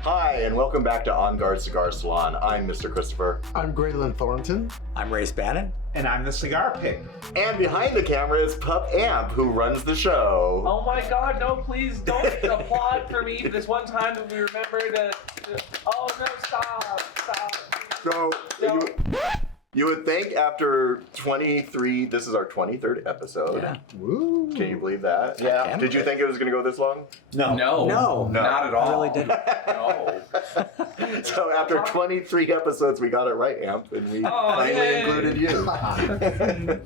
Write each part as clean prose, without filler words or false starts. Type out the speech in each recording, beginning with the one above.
Hi, and welcome back to On Guard Cigar Salon. I'm Mr. Kristofer. I'm Graylin Thornton. I'm Bannon. And I'm the Cigar Pig. And behind the camera is Pup Amp, who runs the show. Oh my god, no, please don't applaud for me this one time that we remember to oh no, stop. So, you would think after 23, this is our 23rd episode. Yeah. Woo. Can you believe that? Yeah. Did you think it was going to go this long? No, Not at all. I really didn't. No. So after 23 episodes, we got it right, Amp, and we finally yay. included you.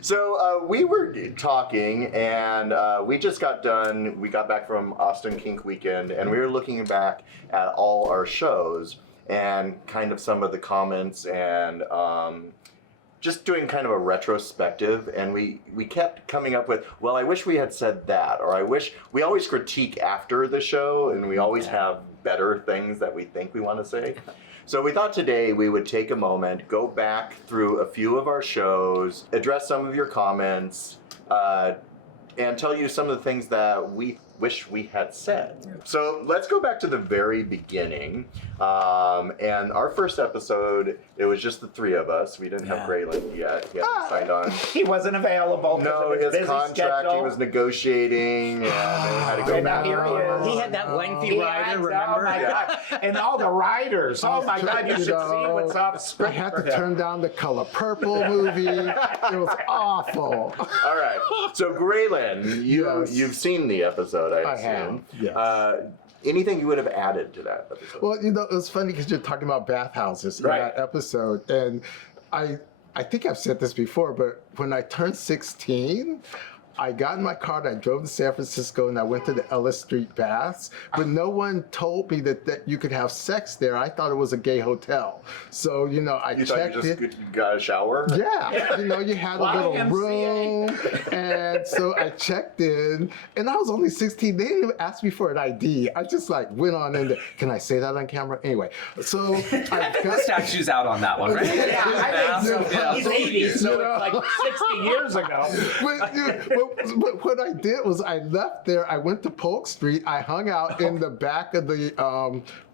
So we were talking, and we just got done. We got back from Austin Kink Weekend, and we were looking back at all our shows and kind of some of the comments and just doing kind of a retrospective, and we kept coming up with, well, I wish we had said that, or I wish, we always critique after the show, and we always have better things that we think we want to say. So we thought today we would take a moment, go back through a few of our shows, address some of your comments, and tell you some of the things that we wish we had said. So let's go back to the very beginning. And our first episode, it was just the three of us. We didn't have Graylin yet. He hadn't signed on. He wasn't available. No, his his contract, schedule. he was negotiating, and they had to go And back. now here he is. He had that lengthy rider, Oh remember? my God. And all the writers. Oh my God, you should see what's up. I had to turn down the Color Purple movie. It was awful. All right. So Graylin, Yes. you've seen the episode, I I assume. have, yes. Anything you would have added to that episode? Well, it was funny because you're talking about bathhouses in Right. that episode, and I think I've said this before, but when I turned 16, I got in my car and I drove to San Francisco and I went to the Ellis Street Baths, but no one told me that you could have sex there. I thought it was a gay hotel. So, I you checked thought you it. just got a shower? Yeah, you had a little room, and so I checked in, and I was only 16. They didn't even ask me for an ID. I just went on in there. Can I say that on camera? Anyway, so I The statue's out on that one, right? Yeah, I think so. Yeah. He's 80, so it's like 60 years ago. but what I did was I left there. I went to Polk Street. I hung out in the back of the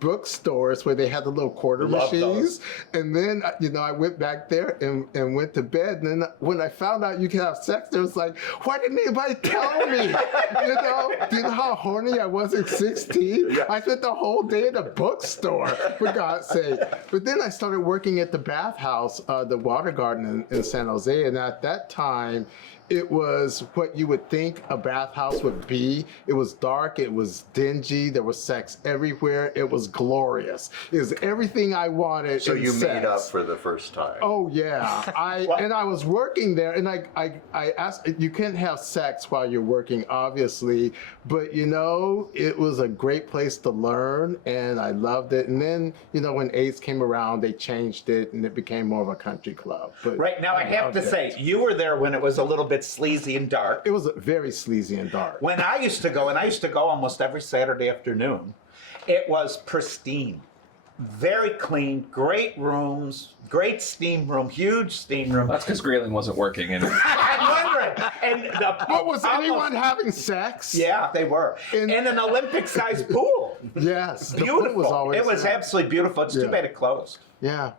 bookstores where they had the little quarter Love machines. And then, I went back there and went to bed. And then when I found out you could have sex, there was like, why didn't anybody tell me? Do you know how horny I was at 16? Yeah. I spent the whole day in a bookstore, for God's sake. But then I started working at the Bathhouse, the Water Garden in San Jose. And at that time, it was what you would think a bathhouse would be. It was dark, it was dingy, there was sex everywhere, it was glorious. It was everything I wanted. So in you sex. made up for the first time. Oh yeah, and I was working there, and I asked, you can't have sex while you're working, obviously, but it was a great place to learn, and I loved it. And then when AIDS came around, they changed it, and it became more of a country club. But Right, now I have to say, you were there when it was a little bit sleazy and dark. it was very sleazy and dark. When I used to go, and I used to go almost every Saturday afternoon, it was pristine. Very clean, great rooms, great steam room, huge steam room. That's because Graylin wasn't working. And I'm wondering. And But was anyone having sex? Yeah, they were. In- In an Olympic-sized pool. Yes. The Beautiful. pool was always It was there. absolutely beautiful. It's too Yeah. bad it closed. Yeah.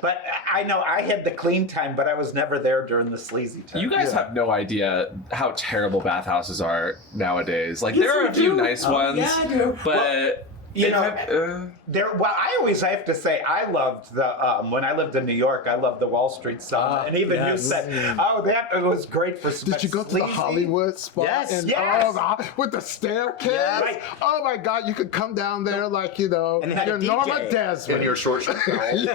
But I know I had the clean time, but I was never there during the sleazy time. you guys have no idea how terrible bathhouses are nowadays. Like, there are a few nice ones, yeah, I do. but You know, have, well, I have to say, I loved the, when I lived in New York, I loved the Wall Street Sun. And even you said, oh, that was great for Did you go to the sleazy. Hollywood spot? Yes. And, Yes. with the staircase? Yes. Right. Oh my God, you could come down there like, And it had a you're DJ. Norma In Desmond. your short shirt. Exactly.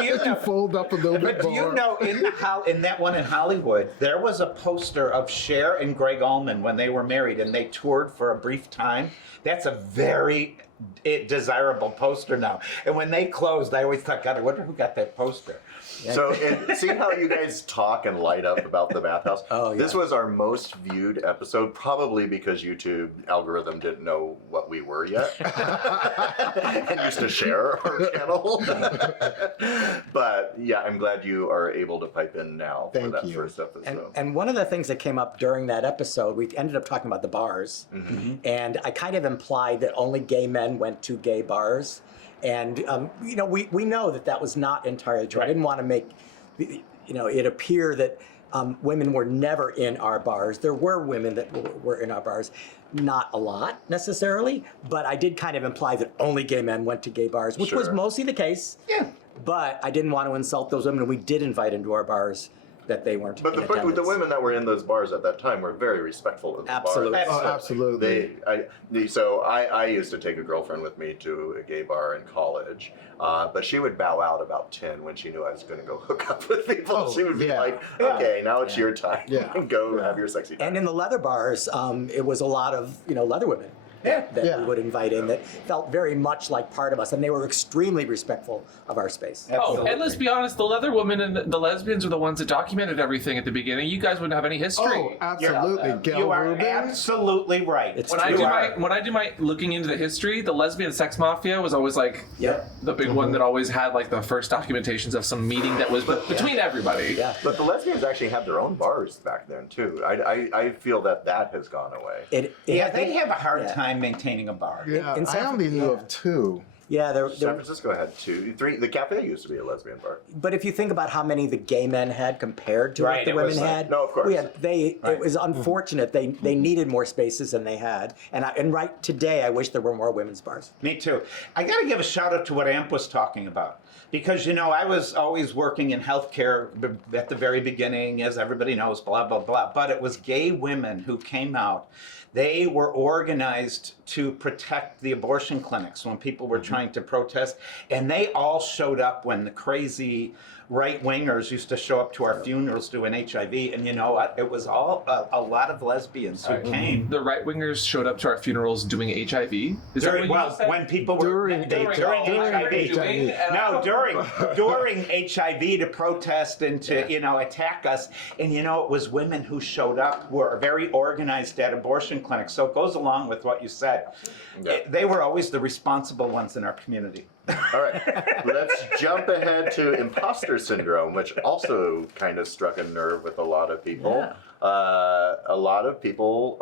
Do you If you know, fold up a little bit but do more. you know, in that one in Hollywood, there was a poster of Cher and Greg Allman when they were married and they toured for a brief time. That's a very desirable poster now. And when they closed, I always thought, God, I wonder who got that poster. So, and see how you guys talk and light up about the Bathhouse? Oh, yeah. This was our most viewed episode, probably because YouTube algorithm didn't know what we were yet and used to share our channel. But yeah, I'm glad you are able to pipe in now for Thank that you. first episode. And one of the things that came up during that episode, we ended up talking about the bars. And I kind of implied that only gay men went to gay bars. And, you know, we know that that was not entirely true. I didn't want to make, you know, it appear that women were never in our bars. There were women that were in our bars. Not a lot, necessarily. But I did kind of imply that only gay men went to gay bars, which was Sure. mostly the case. Yeah. But I didn't want to insult those women. We did invite into our bars that they weren't But in the attendance. women that were in those bars at that time were very respectful of the Absolutely. bars. Oh, absolutely. So I used to take a girlfriend with me to a gay bar in college, but she would bow out about 10 when she knew I was going to go hook up with people. Oh, She would be yeah. like, okay, now it's your time. Yeah. Go have your sexy time. And in the leather bars, it was a lot of, you know, leather women that Yeah. we would invite in that felt very much like part of us, and they were extremely respectful of our space. Oh, and let's be honest, the leather woman and the lesbians are the ones that documented everything at the beginning. You guys wouldn't have any history. Oh, absolutely. Gail You are Rubin. absolutely right. It's When I do my looking into the history, the lesbian sex mafia was always like Yep. the big one that always had like the first documentations of some meeting that was between everybody. Yeah. But the lesbians actually had their own bars back then, too. I feel that has gone away. Yeah, they have a hard yeah. time maintaining a bar. Yeah, In I San- only knew yeah. of two. Yeah, San Francisco had 2, 3. The cafe used to be a lesbian bar. but if you think about how many the gay men had compared to Right, what the it women was like- had, No, of course. It was unfortunate. They needed more spaces than they had, and right today I wish there were more women's bars. Me too. I got to give a shout out to what Amp was talking about. Because, you know, I was always working in healthcare at the very beginning, as everybody knows, blah, blah, blah. But it was gay women who came out. They were organized to protect the abortion clinics when people were trying to protest. And they all showed up when the crazy right-wingers used to show up to our funerals doing HIV. And you know what? It was all a lot of lesbians who came. The right wingers showed up to our funerals doing HIV. Is that what you Well, said? when people were During during HIV. No, during HIV to protest and to attack us, and it was women who showed up who were very organized at abortion clinics. So it goes along with what you said. Yeah. They were always the responsible ones in our community. All right, let's jump ahead to imposter syndrome, which also kind of struck a nerve with a lot of people. Yeah. A lot of people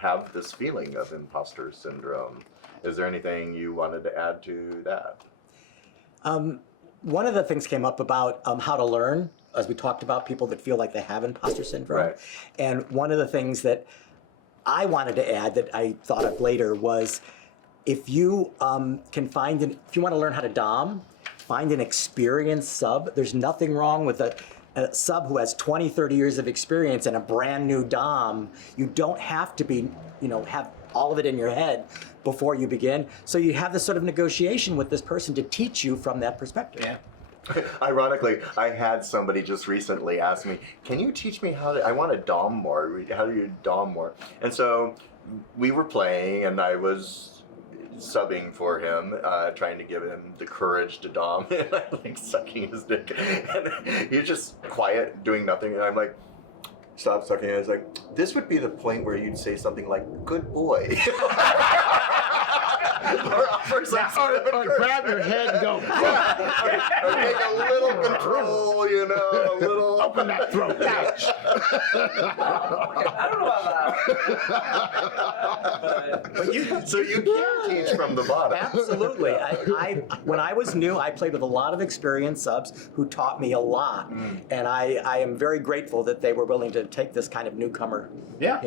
have this feeling of imposter syndrome. Is there anything you wanted to add to that? One of the things came up about how to learn, as we talked about people that feel like they have imposter syndrome. Right. And one of the things that I wanted to add that I thought of later was if you can find, if you want to learn how to dom, find an experienced sub. There's nothing wrong with a sub who has 20, 30 years of experience and a brand new dom. You don't have to be, have all of it in your head before you begin. So you have this sort of negotiation with this person to teach you from that perspective. Yeah. Ironically, I had somebody just recently ask me, can you teach me how to, I want to dom more, how do you dom more? And so we were playing and I was subbing for him, trying to give him the courage to dom, and I'm like sucking his dick. And he's just quiet, doing nothing, and I'm like, stop sucking. I was like, this would be the point where you'd say something like, good boy. Or offer some sort of Or grab your head and go, or take a little control, a little. open that throat. Ouch. I don't know about that. So you can teach from the bottom. Absolutely. When I was new, I played with a lot of experienced subs who taught me a lot. And I am very grateful that they were willing to take this kind of newcomer. Yeah.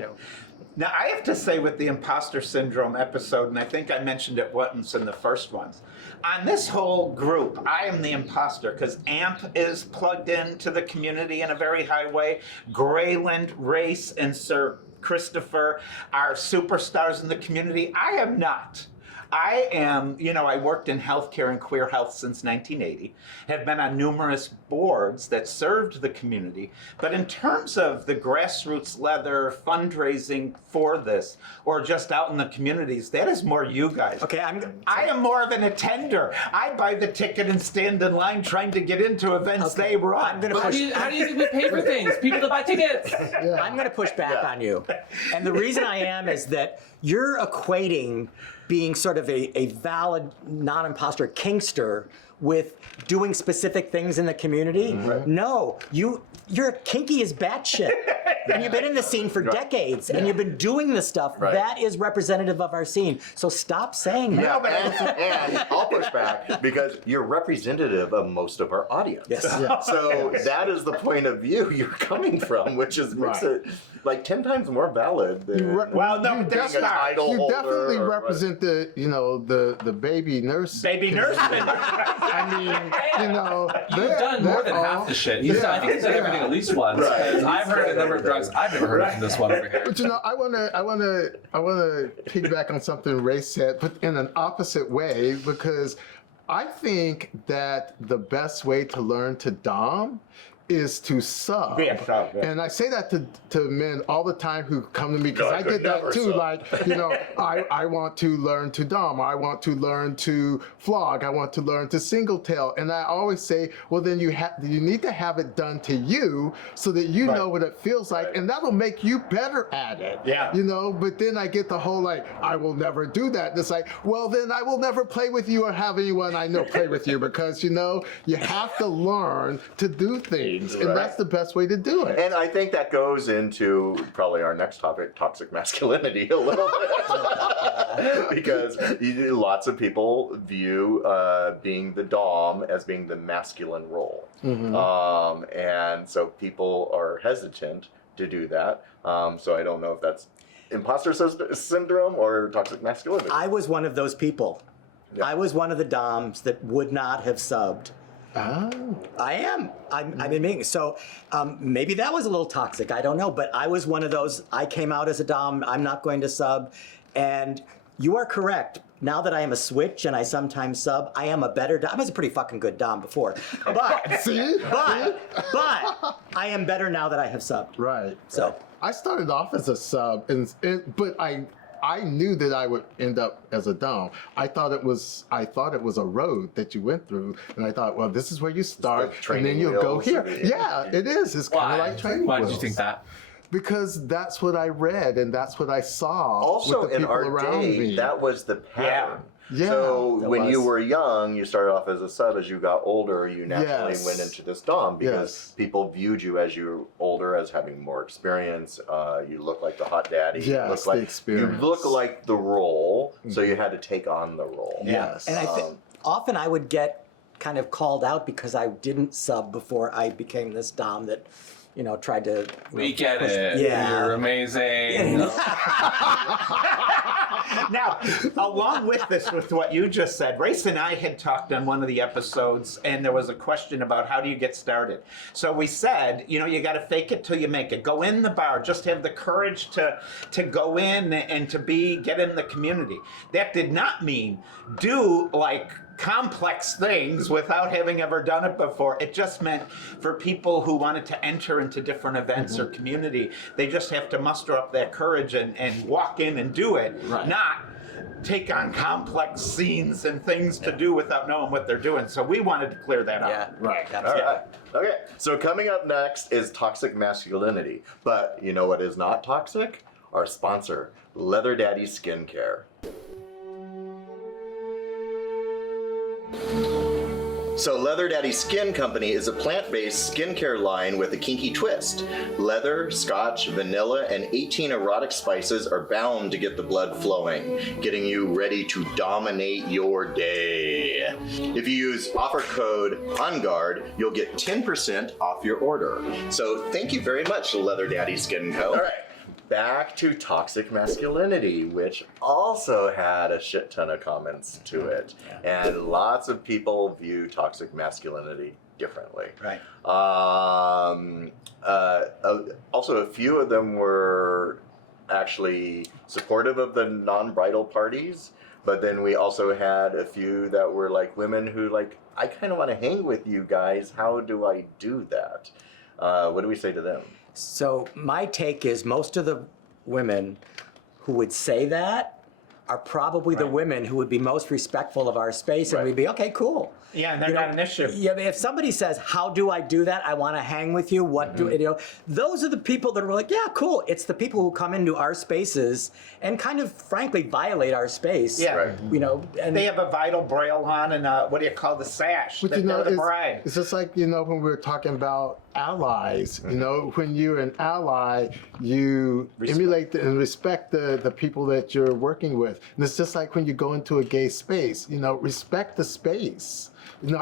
Now, I have to say with the imposter syndrome episode, and I think I mentioned it once in the first ones, on this whole group, I am the imposter because Amp is plugged into the community in a very high way. Graylin, Race, and Sir Kristofer are superstars in the community. I am not. I am, I worked in healthcare and queer health since 1980, have been on numerous boards that served the community. But in terms of the grassroots leather fundraising for this, or just out in the communities, that is more you guys. Okay, I am more of an attender. I buy the ticket and stand in line trying to get into events they run. I'm gonna But how do you think we pay for things? People that buy tickets. I'm going to push back on you. And the reason I am is that you're equating being sort of a valid non-imposter kinkster with doing specific things in the community. No, you're kinky as batshit. And you've been in the scene for decades, and you've been doing this stuff. That is representative of our scene. So stop saying that. Yeah, and I'll push back because you're representative of most of our audience. Yes. So that is the point of view you're coming from, which is makes it like 10 times more valid than Well, no, you that's being a not. title You holder definitely or- represent the baby nurse. Baby nurse. I mean, You've done more than half the shit. I think he's done everything at least once. Because I've heard a number of drugs I've never heard of from this one over here. But I wanna piggyback on something Ray said, but in an opposite way, because I think that the best way to learn to dom is to sub. Yeah, sub, yeah. And I say that to men all the time who come to me because No, I I could did that never too. sub. Like, I want to learn to dom. I want to learn to flog. I want to learn to single tail. And I always say, well, then you need to have it done to you so that you know what it feels like, and that'll make you better at it. Yeah. But then I get the whole like, I will never do that. And it's like, well, then I will never play with you or have anyone I know play with you because you have to learn to do things, and that's the best way to do it. And I think that goes into probably our next topic, toxic masculinity, a little bit. Because lots of people view being the dom as being the masculine role. And so people are hesitant to do that. So I don't know if that's imposter syndrome or toxic masculinity. I was one of those people. Yeah. I was one of the doms that would not have subbed. Oh. I am. I'm admitting. So maybe that was a little toxic. I don't know. But I was one of those. I came out as a dom. I'm not going to sub. And you are correct. Now that I am a switch and I sometimes sub, I am a better dom. I was a pretty fucking good dom before. But I am better now that I have subbed. Right. So I started off as a sub, but I knew that I would end up as a dom. I thought it was a road that you went through, and I thought, well, this is where you start, like and training then you'll go wheels here. and- Yeah, it is. It's kind of like training Why did wheels. you think that? Because that's what I read, and that's what I saw. Also, with the in people our around day, me. that was the pattern. Yeah, So that when you was. were young, you started off as a sub. As you got older, you naturally Yes. went into this dom because Yes. people viewed you as you were older as having more experience. You look like the hot daddy. Yes, you look the like, experience. You look like the role, so you had to take on the role. Yes. And I think often I would get kind of called out because I didn't sub before I became this dom that, tried to. We get push- it. Yeah. You're amazing. Now, along with this, with what you just said, Race and I had talked on one of the episodes, and there was a question about how do you get started. So we said, you got to fake it till you make it. Go in the bar, just have the courage to go in and to get in the community. That did not mean do like complex things without having ever done it before. It just meant for people who wanted to enter into different events or community, they just have to muster up that courage and walk in and do it, not take on complex scenes and things to do without knowing what they're doing. So we wanted to clear that up. Yeah. Right. All right. Okay. So coming up next is toxic masculinity. But you know what is not toxic? Our sponsor, Leather Daddy Skincare. So Leather Daddy Skin Company is a plant-based skincare line with a kinky twist. Leather, scotch, vanilla, and 18 erotic spices are bound to get the blood flowing, getting you ready to dominate your day. If you use offer code ONGUARD, you'll get 10% off your order. So thank you very much, Leather Daddy Skin Co. All right. Back to toxic masculinity, which also had a shit ton of comments to it. And lots of people view toxic masculinity differently. Right. Also, a few of them were actually supportive of the non-bridal parties, But then we also had a few that were like women who like, I kind of want to hang with you guys. How do I do that? What do we say to them? So my take is most of the women who would say that are probably the women who would be most respectful of our space, and we'd be, okay, cool. Yeah, and they're not an issue. Yeah, if somebody says, how do I do that? I want to hang with you. What do, those are the people that are like, yeah, cool. It's the people who come into our spaces and kind of frankly violate our space. Yeah. Right. And They have a vital braille on and what do you call the sash? But that they're the bride. it's just like, when we were talking about allies, when you're an ally, you emulate and respect the people that you're working with. And it's just like when you go into a gay space, respect the space.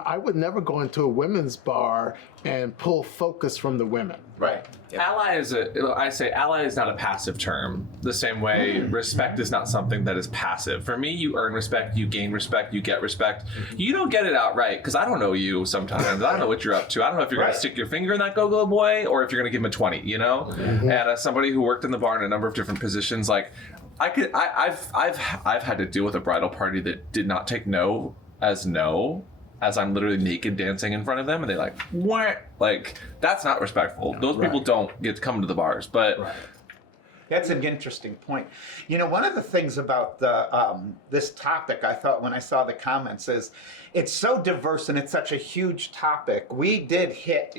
I would never go into a women's bar and pull focus from the women. Right. Ally is I say ally is not a passive term. The same way respect is not something that is passive. For me, you earn respect, you gain respect, you get respect. You don't get it outright because I don't know you sometimes. I don't know what you're up to. I don't know if you're going to stick your finger in that go-go boy or if you're going to give him a 20, And as somebody who worked in the bar in a number of different positions, like I've had to deal with a bridal party that did not take no, as I'm literally naked dancing in front of them, and they're like, what? Like, that's not respectful. Those people don't get to come to the bars. But That's an interesting point. One of the things about the this topic, I thought when I saw the comments, is it's so diverse and it's such a huge topic. We did hit,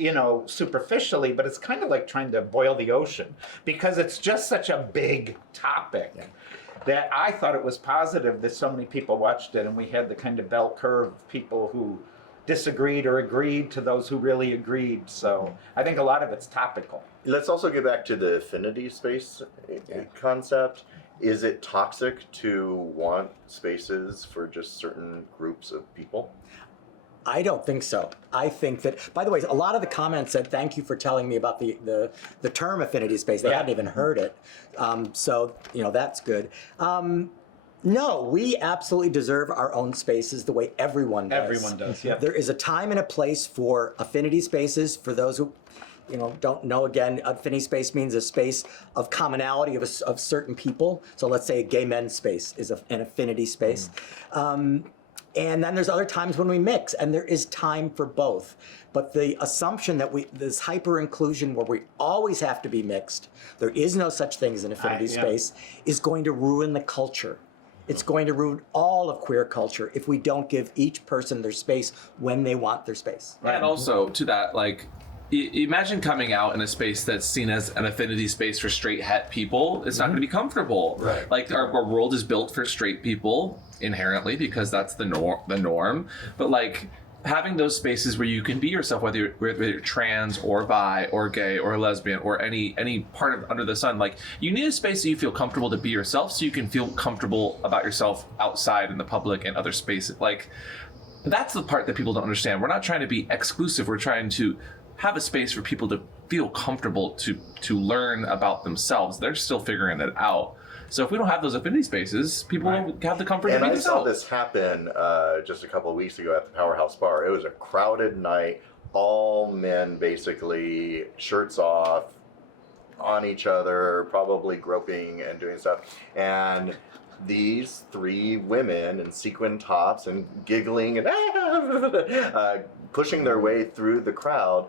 superficially, but it's kind of like trying to boil the ocean because it's just such a big topic. That I thought it was positive that so many people watched it, and we had the kind of bell curve of people who disagreed or agreed to those who really agreed. So I think a lot of it's topical. Let's also get back to the affinity space concept. Is it toxic to want spaces for just certain groups of people? I don't think so. I think that, by the way, a lot of the comments said, thank you for telling me about the term affinity space. They hadn't even heard it. So, that's good. No, we absolutely deserve our own spaces the way everyone does. Everyone does, yeah. There is a time and a place for affinity spaces. For those who, don't know, again, affinity space means a space of commonality of certain people. So let's say a gay men's space is an affinity space. And then there's other times when we mix, and there is time for both. But the assumption that this hyper-inclusion where we always have to be mixed, there is no such thing as an affinity space, is going to ruin the culture. It's going to ruin all of queer culture if we don't give each person their space when they want their space. And also to that, imagine coming out in a space that's seen as an affinity space for straight het people. It's not going to be comfortable. Right. Like our world is built for straight people inherently because that's the norm. But having those spaces where you can be yourself, whether you're trans or bi or gay or lesbian or any part of under the sun, you need a space that you feel comfortable to be yourself, so you can feel comfortable about yourself outside in the public and other spaces. That's the part that people don't understand. We're not trying to be exclusive. We're trying to have a space for people to feel comfortable to learn about themselves. They're still figuring it out. So if we don't have those affinity spaces, people won't have the comfort to be And I saw themselves. this happen just a couple of weeks ago at the Powerhouse Bar. It was a crowded night, all men basically, shirts off, on each other, probably groping and doing stuff. And these three women in sequin tops and giggling and pushing their way through the crowd,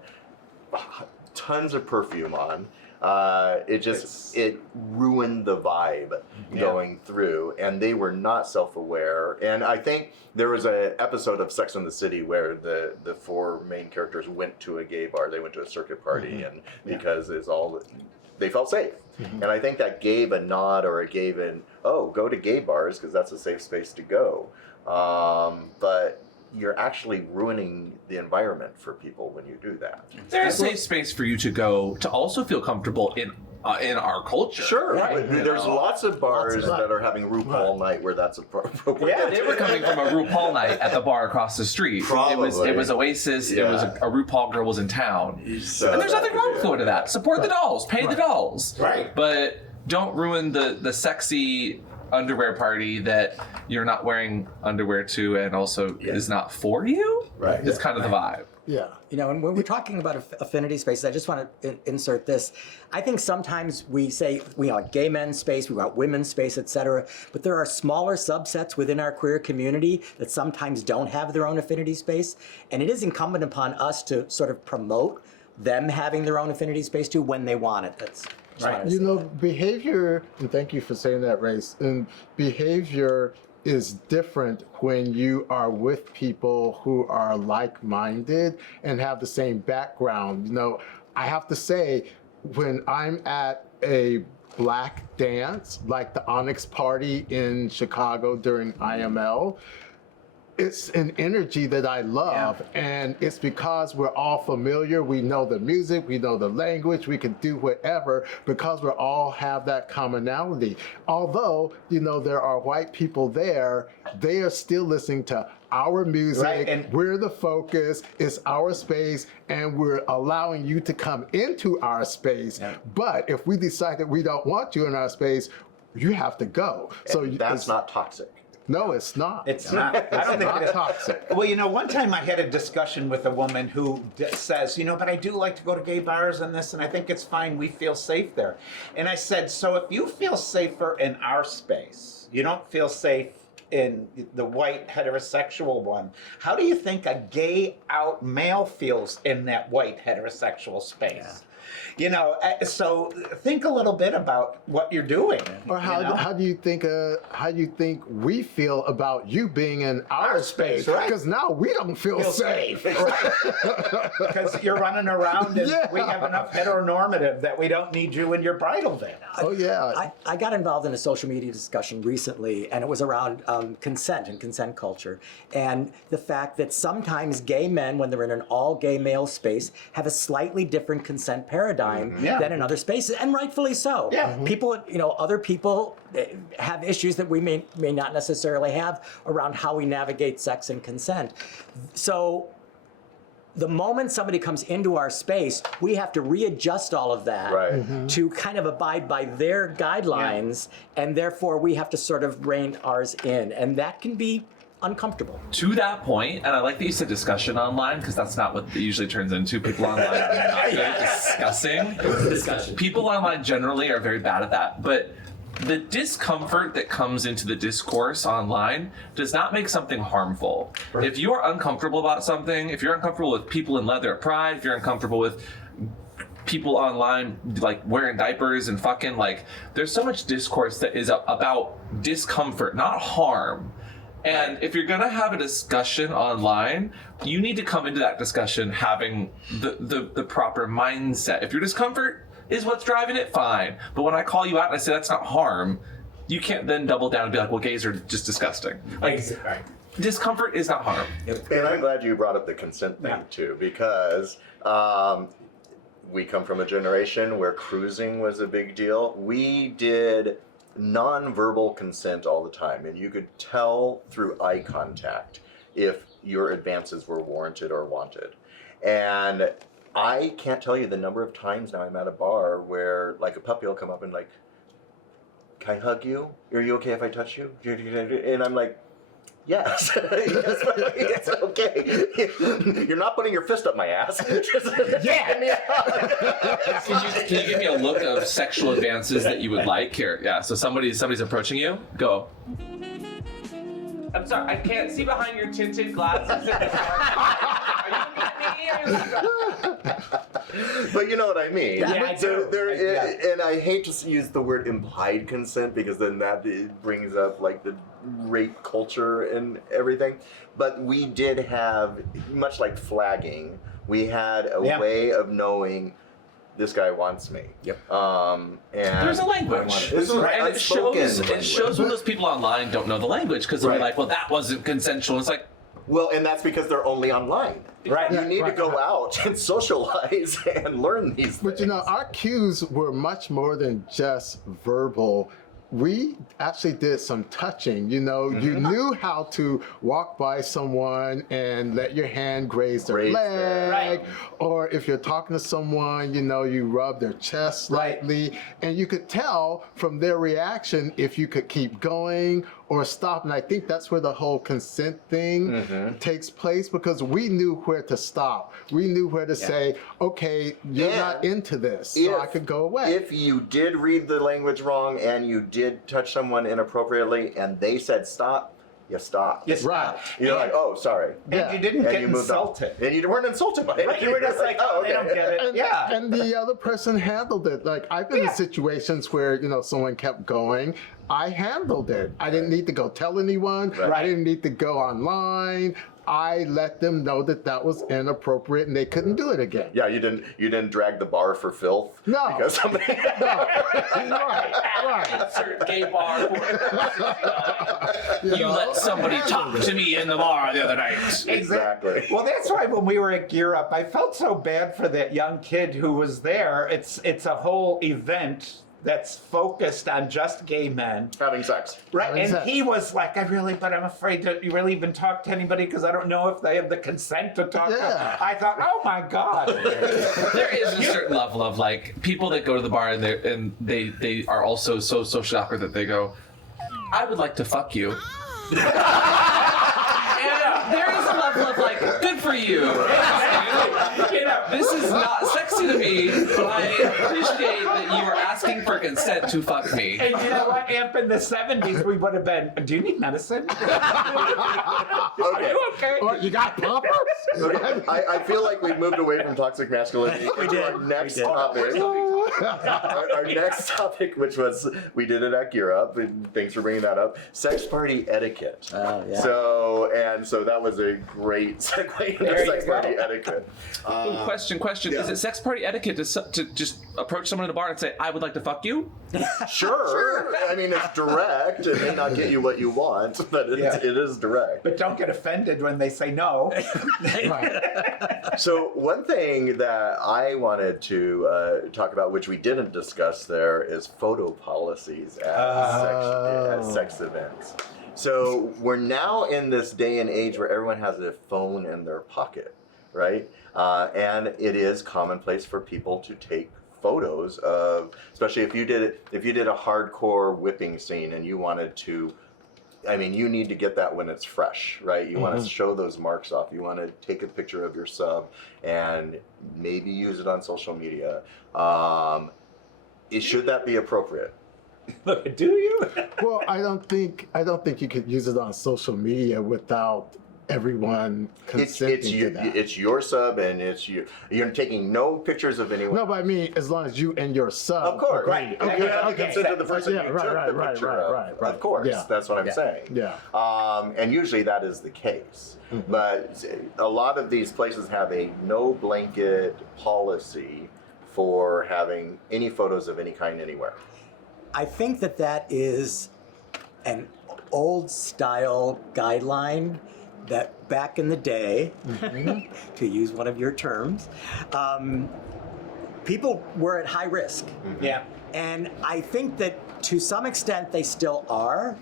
tons of perfume on. It ruined the vibe going through, and they were not self-aware. And I think there was an episode of Sex and the City where the four main characters went to a gay bar. They went to a circuit party, and because they felt safe. And I think that gave a nod or it gave go to gay bars because that's a safe space to go. But you're actually ruining the environment for people when you do that. There's a safe space for you to go to also feel comfortable in our culture. Sure, Right. there's lots of bars that are having RuPaul night where that's appropriate. Yeah, they were coming from a RuPaul night at the bar across the street. Probably. It was Oasis. Yeah. It was a RuPaul girl was in town. So And there's that nothing wrong could with be going to that. Support the dolls. Pay the dolls. Right. But don't ruin the sexy underwear party that you're not wearing underwear to and also is not for you. Right. It's kind of the vibe. Yeah. You know, and when we're talking about affinity spaces, I just want to insert this. I think sometimes we say we want gay men's space, we want women's space, etc. But there are smaller subsets within our queer community that sometimes don't have their own affinity space, and it is incumbent upon us to sort of promote them having their own affinity space too when they want it. That's Right. You know, behavior, and thank you for saying that, Race, and behavior is different when you are with people who are like-minded and have the same background. You know, I have to say, when I'm at a black dance, like the Onyx Party in Chicago during IML, it's an energy that I love, and it's because we're all familiar. We know the music, we know the language, we can do whatever because we all have that commonality. Although, you know, there are white people there, they are still listening to our music. Right, and we're the focus, it's our space, and we're allowing you to come into our space. Yeah. But if we decide that we don't want you in our space, you have to go. So That's not toxic. No, it's not. It's not. I don't think not it is. toxic. Well, you know, one time I had a discussion with a woman who says, you know, but I do like to go to gay bars and this, and I think it's fine. We feel safe there. And I said, so if you feel safer in our space, you don't feel safe in the white heterosexual one, how do you think a gay out male feels in that white heterosexual space? Yeah. You know, so think a little bit about what you're doing. Or how, you know? how do you think we feel about you being in our space? right. Because now we don't feel safe. Because you're running around and Yeah. we have enough heteronormative that we don't need you in your bridal veil. Oh yeah. I got involved in a social media discussion recently, and it was around consent and consent culture, and the fact that sometimes gay men, when they're in an all-gay male space, have a slightly different consent paradigm Yeah. than in other spaces, and rightfully so. Yeah. People, you know, other people have issues that we may not necessarily have around how we navigate sex and consent. So the moment somebody comes into our space, we have to readjust all of that Right. to kind of abide by their guidelines, and therefore we have to sort of rein ours in, and that can be uncomfortable. To that point, and I like that you said discussion online because that's not what it usually turns into. People online are not good at discussing. Discussion. People online generally are very bad at that, but the discomfort that comes into the discourse online does not make something harmful. Right. If you are uncomfortable about something, if you're uncomfortable with people in leather at Pride, if you're uncomfortable with people online like wearing diapers and fucking, like, there's so much discourse that is about discomfort, not harm. And if you're gonna have a discussion online, you need to come into that discussion having the proper mindset. If your discomfort is what's driving it, fine. But when I call you out and I say that's not harm, you can't then double down and be like, well, gays are just disgusting. Like, discomfort is not harm. And I'm glad you brought up the consent thing too, because we come from a generation where cruising was a big deal. We did non-verbal consent all the time, and you could tell through eye contact if your advances were warranted or wanted. And I can't tell you the number of times now I'm at a bar where like a puppy will come up and like, can I hug you? Are you okay if I touch you? And I'm like, yes, yes, it's okay. You're not putting your fist up my ass. Just give me a hug. Can you give me a look of sexual advances that you would like here? Yeah, so somebody's approaching you. Go. I'm sorry, I can't see behind your tinted glasses in the dark. Are you looking at me? But you know what I mean. Yeah, I do. And I hate to use the word implied consent because then that brings up like the rape culture and everything. But we did have, much like flagging, we had a way of knowing this guy wants me. Yep. And There's a language. This is And it shows language. when those people online don't know the language because they'll be like, well, that wasn't consensual. It's like, well, and that's because they're only online. Right. You need to go out and socialize and learn these things. But you know, our cues were much more than just verbal. We actually did some touching. You know, you knew how to walk by someone and let your hand graze their leg. Or if you're talking to someone, you know, you rub their chest slightly. And you could tell from their reaction if you could keep going or stop. And I think that's where the whole consent thing takes place, because we knew where to stop. We knew where to say, okay, you're not into this, so I could go away. If you did read the language wrong and you did touch someone inappropriately and they said stop, you stopped. Yes. Right. You're like, oh, sorry. And you didn't get insulted. And you weren't insulted by it. Right, you were just like, oh, they don't get it. And, and the other person handled it. Like, I've been in situations where, someone kept going. I handled it. I didn't need to go tell anyone. Right. I didn't need to go online. I let them know that that was inappropriate and they couldn't do it again. Yeah, you didn't drag the bar for filth. No. Because somebody. No. Right. Insert gay bar. You let somebody talk to me in the bar the other night. Exactly. Well, that's why when we were at Gear Up, I felt so bad for that young kid who was there. It's a whole event that's focused on just gay men. Having sex. Right, and sex. he was like, but I'm afraid to really even talk to anybody because I don't know if they have the consent to talk to. I thought, oh my God. There is a certain level of like people that go to the bar and they are also so socially awkward that they go, I would like to fuck you. And there is a level of like, good for you. This is not sexy to me, but I appreciate that you are asking for consent to fuck me. And you know what, Amp, in the 70s, we would have been, do you need medicine? Are you okay? Or you got poppers? Okay. I feel like we've moved away from toxic masculinity to our next topic. Our next topic, which was, we did it at Gear Up, and thanks for bringing that up, sex party etiquette. Oh, yeah. So that was a great segue into There you sex go. party etiquette. Question. yeah. Is it sex party etiquette to just approach someone in a bar and say, I would like to fuck you? Sure. I mean, it's direct. It may not get you what you want, but it is direct. But don't get offended when they say no. So one thing that I wanted to talk about, which we didn't discuss there, is photo policies at sex events. So we're now in this day and age where everyone has a phone in their pocket, right? And it is commonplace for people to take photos of, especially if you did a hardcore whipping scene and you wanted to, I mean, you need to get that when it's fresh, right? You want to show those marks off. You want to take a picture of your sub and maybe use it on social media. Should that be appropriate? Do you? Well, I don't think you could use it on social media without everyone consenting to that. It's your sub, and it's you. You're taking no pictures of anyone. No, but I mean, as long as you and your sub. Of course, agree. right? Okay. You have to consent to the person you took the right, picture right. of. Of course, Yeah. that's what I'm saying. Yeah. And usually that is the case. But a lot of these places have a no blanket policy for having any photos of any kind anywhere. I think that is an old style guideline that back in the day, to use one of your terms, people were at high risk. Yeah. And I think that to some extent they still are,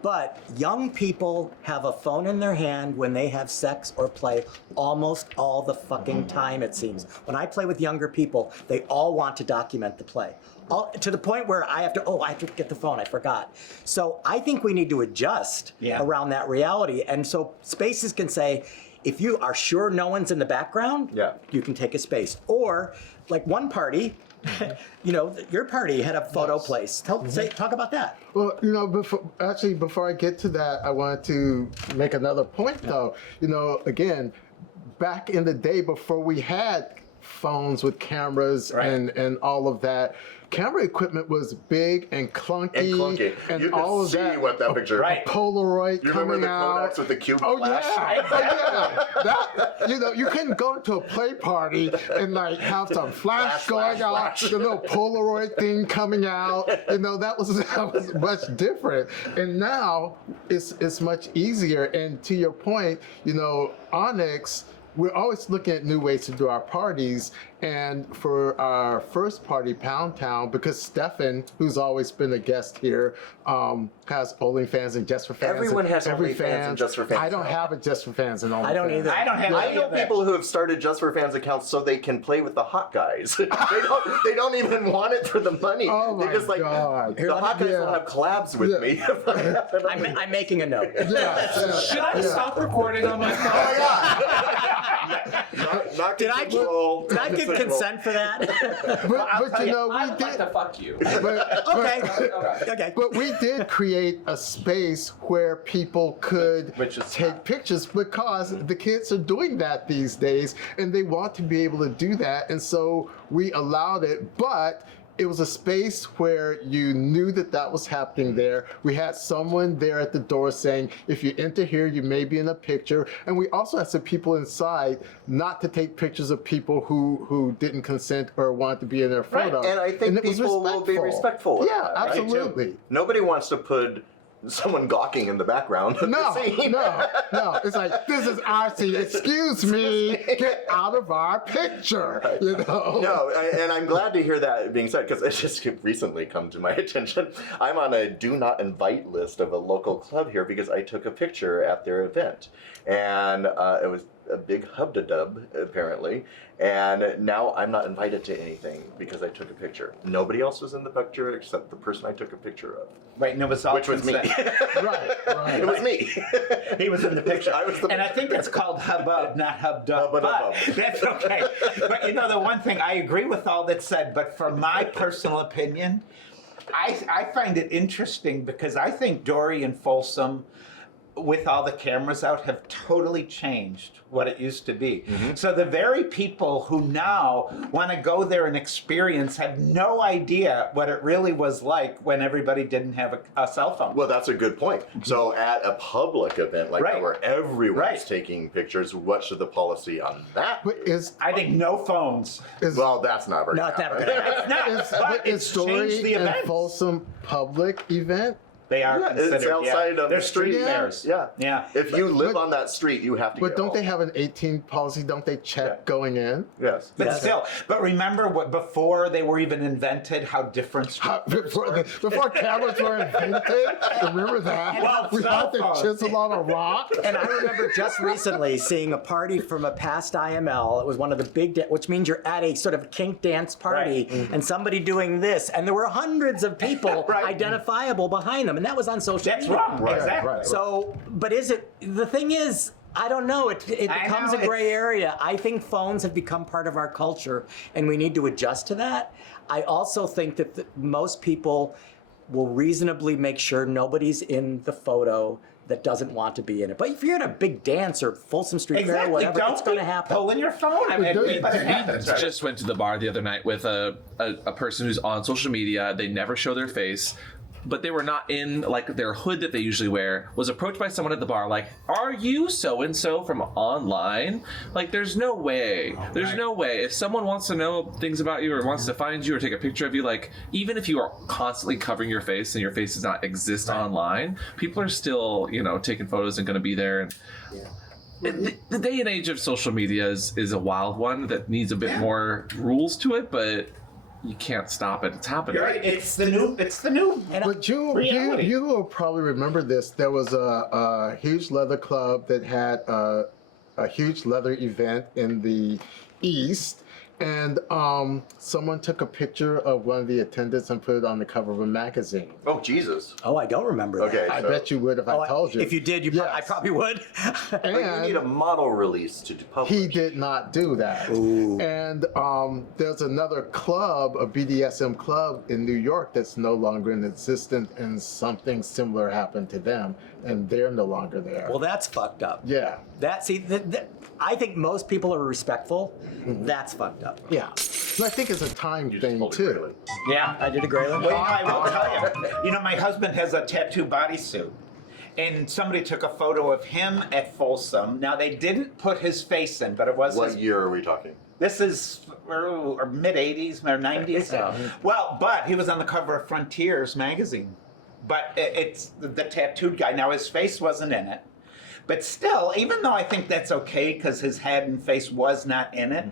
but young people have a phone in their hand when they have sex or play almost all the fucking time, it seems. When I play with younger people, they all want to document the play. To the point where I have to get the phone, I forgot. So I think we need to adjust around that reality. And so spaces can say, if you are sure no one's in the background, you can take a space. Or like one party, your party had a photo place. Talk about that. Well, before I get to that, I wanted to make another point though. Again, back in the day before we had phones with cameras and all of that, camera equipment was big and clunky. And you all could of see that. what that picture. A Polaroid You coming remember the out. Kodaks with the cube Oh flash? yeah. You couldn't go to a play party and like have some flash going out, the little Polaroid thing coming out. That was much different. And now it's much easier. And to your point, Onyx we're always looking at new ways to do our parties. And for our first party, Pound Town, because Stefan, who's always been a guest here, has OnlyFans and Just for Fans. Everyone has Every OnlyFans fan. and Just for Fans I don't now. have a Just for Fans and OnlyFans. I don't either. I don't have I any know of that. people who have started Just for Fans accounts so they can play with the hot guys. they don't even want it for the money. Oh They my just like God. the hot guys Yeah. will have collabs with Yeah. me. I'm making a note. Should I stop recording on my phone? Oh yeah. Not Did I consensual. Did I give consent for that? But you know, we I'd like to did. fuck you. Okay. Okay. Okay. But we did create a space where people could Which is take pictures because the kids are doing that these days and they want to be able to do that. And so we allowed it, but it was a space where you knew that that was happening there. We had someone there at the door saying, if you enter here, you may be in a picture. And we also had some people inside not to take pictures of people who didn't consent or wanted to be in their Right, photo. and I think it was people will be respectful of Yeah, that, right? absolutely. Nobody wants to put someone gawking in the background of No, the scene. no. It's like, this is our scene. Excuse me, get out of our picture. You know? No, and I'm glad to hear that being said because it just recently come to my attention. I'm on a do not invite list of a local club here because I took a picture at their event, and it was a big hub-da-dub apparently, and now I'm not invited to anything because I took a picture. Nobody else was in the picture except the person I took a picture of, Right, and it was all which was me. consent. Right. It was me. He was in the picture. I was the and I think that's called hubbub, not hubdub. But Hubba-dubba. that's okay. But you know, the one thing, I agree with all that's said, but from my personal opinion, I find it interesting because I think Dory and Folsom, with all the cameras out, have totally changed what it used to be. So the very people who now want to go there and experience have no idea what it really was like when everybody didn't have a cell phone. Well, that's a good point. So at a public event like that Right. where everyone's Right. taking pictures, what should the policy on that But be? I think no phones. Well, that's not No, it's never gonna happen. It's not, Is, but is it's changed the Story and event. Folsom public event? They are Yeah, considered. it's outside of They're the street. street fairs. Yeah. Yeah. If you live but- on that street, you have to But get don't they home. have an 18 policy? Don't they check Yeah. going in? Yes. But Yeah. still, but remember what before they were even invented, how different street fairs were. Before cameras were invented, remember that? Well, We had to cell phones. chisel on a rock. And I remember just recently seeing a party from a past IML. It was one of the big, which means you're at a sort of kink dance party, Right. and somebody doing this, and there were hundreds of people Right. identifiable behind them, and that was on social That's media. wrong. Right, Exactly. right. So, but is it, the thing is, I don't know, it I becomes know, a gray it's- area. I think phones have become part of our culture, and we need to adjust to that. I also think that most people will reasonably make sure nobody's in the photo that doesn't want to be in it. But if you're in a big dance or Folsom Street Fair or Exactly. whatever, Don't it's going to be happen. pulling your phone. I mean, But it happens, right? Just went to the bar the other night with a person who's on social media. They never show their face, but they were not in like their hood that they usually wear. Was approached by someone at the bar like, "Are you so and so from online?" Like, there's no way. There's no way. If someone wants to know things about you or wants to find you or take a picture of you, like even if you are constantly covering your face and your face does not exist online, people are still taking photos and going to be there. And the day and age of social media is a wild one that needs a bit more rules to it, but you can't stop it. It's happening. You're right. It's the new. But you reality. will probably remember this. There was a huge leather club that had a huge leather event in the East. And someone took a picture of one of the attendants and put it on the cover of a magazine. Oh, Jesus. Oh, I don't remember that. Okay. I So- bet you would if I told you. If you did, Yes. I probably would. But you need a And model release to publish. he did not do that. Ooh. And there's another club, a BDSM club in New York that's no longer in existence, and something similar happened to them, and they're no longer there. Well, that's fucked up. Yeah. I think most people are respectful. That's fucked up. Yeah. And I think it's a time You just thing told it too. really. Yeah, I did a Graylin. Well, I will tell you. My husband has a tattoo bodysuit, and somebody took a photo of him at Folsom. Now they didn't put his face in, but it was What his. year are we talking? This is mid '80s or '90s. so. Well, but he was on the cover of Frontiers magazine. But it's the tattooed guy. Now his face wasn't in it, But still, even though I think that's okay because his head and face was not in it,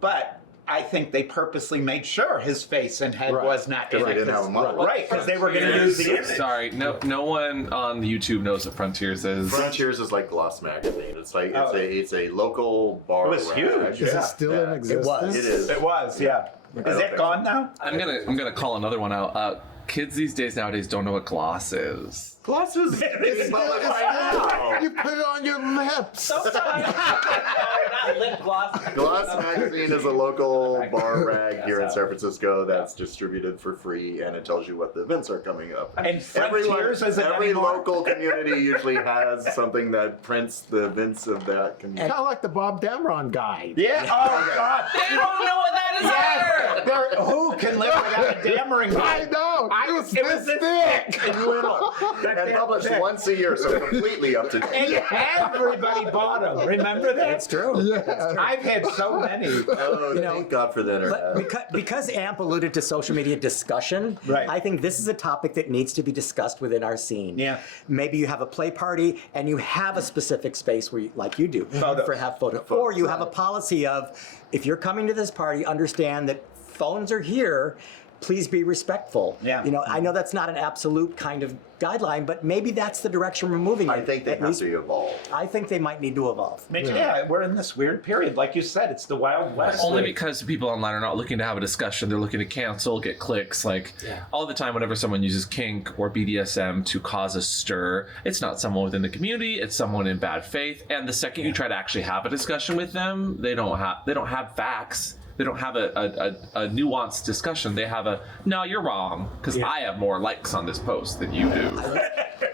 but I think they purposely made sure his face and head was not in Because they it. didn't have a model. Right, because they were going to use the image. Sorry, no one on YouTube knows what Frontiers is. Frontiers is like Gloss magazine. It's like it's a local bar. It was rag. huge. Is Yeah. it still in existence? was. It is. It was, yeah. Is that gone now? I'm gonna call another one out. Kids these days nowadays don't know what gloss is. Glasses. It's still, you put it on your lips. Sometimes. No, not lip gloss. Gloss magazine is a local bar rag here in so. San Francisco that's distributed for free, and it tells you what the events are coming up. And Frontiers isn't every anymore? local community usually has something that prints the events of that community. Kind of like the Bob Dameron guide. Yeah. Oh, God. They don't know what that is either. There, who can live without a dammering? I know. It was this thick. And published once a year, so completely up to date. And everybody bought them. Remember that? It's true. Yeah. I've had so many. Oh, thank God for the internet. Because AMP alluded to social media discussion, Right. I think this is a topic that needs to be discussed within our scene. Yeah. Maybe you have a play party and you have a specific space where, like you do, Photos. for have photo. Or you have a policy of, if you're coming to this party, understand that phones are here. Please be respectful. Yeah. You know, I know that's not an absolute kind of guideline, but maybe that's the direction we're moving in. I think they At have least- to evolve. I think they might need to evolve. Yeah, we're in this weird period. Like you said, it's the Wild West. Only because people online are not looking to have a discussion. They're looking to cancel, get clicks. Like all the time, whenever someone uses kink or BDSM to cause a stir, it's not someone within the community. It's someone in bad faith. And the second you try to actually have a discussion with them, they don't have facts. They don't have a nuanced discussion. They have a, no, you're wrong, because I have more likes on this post than you do.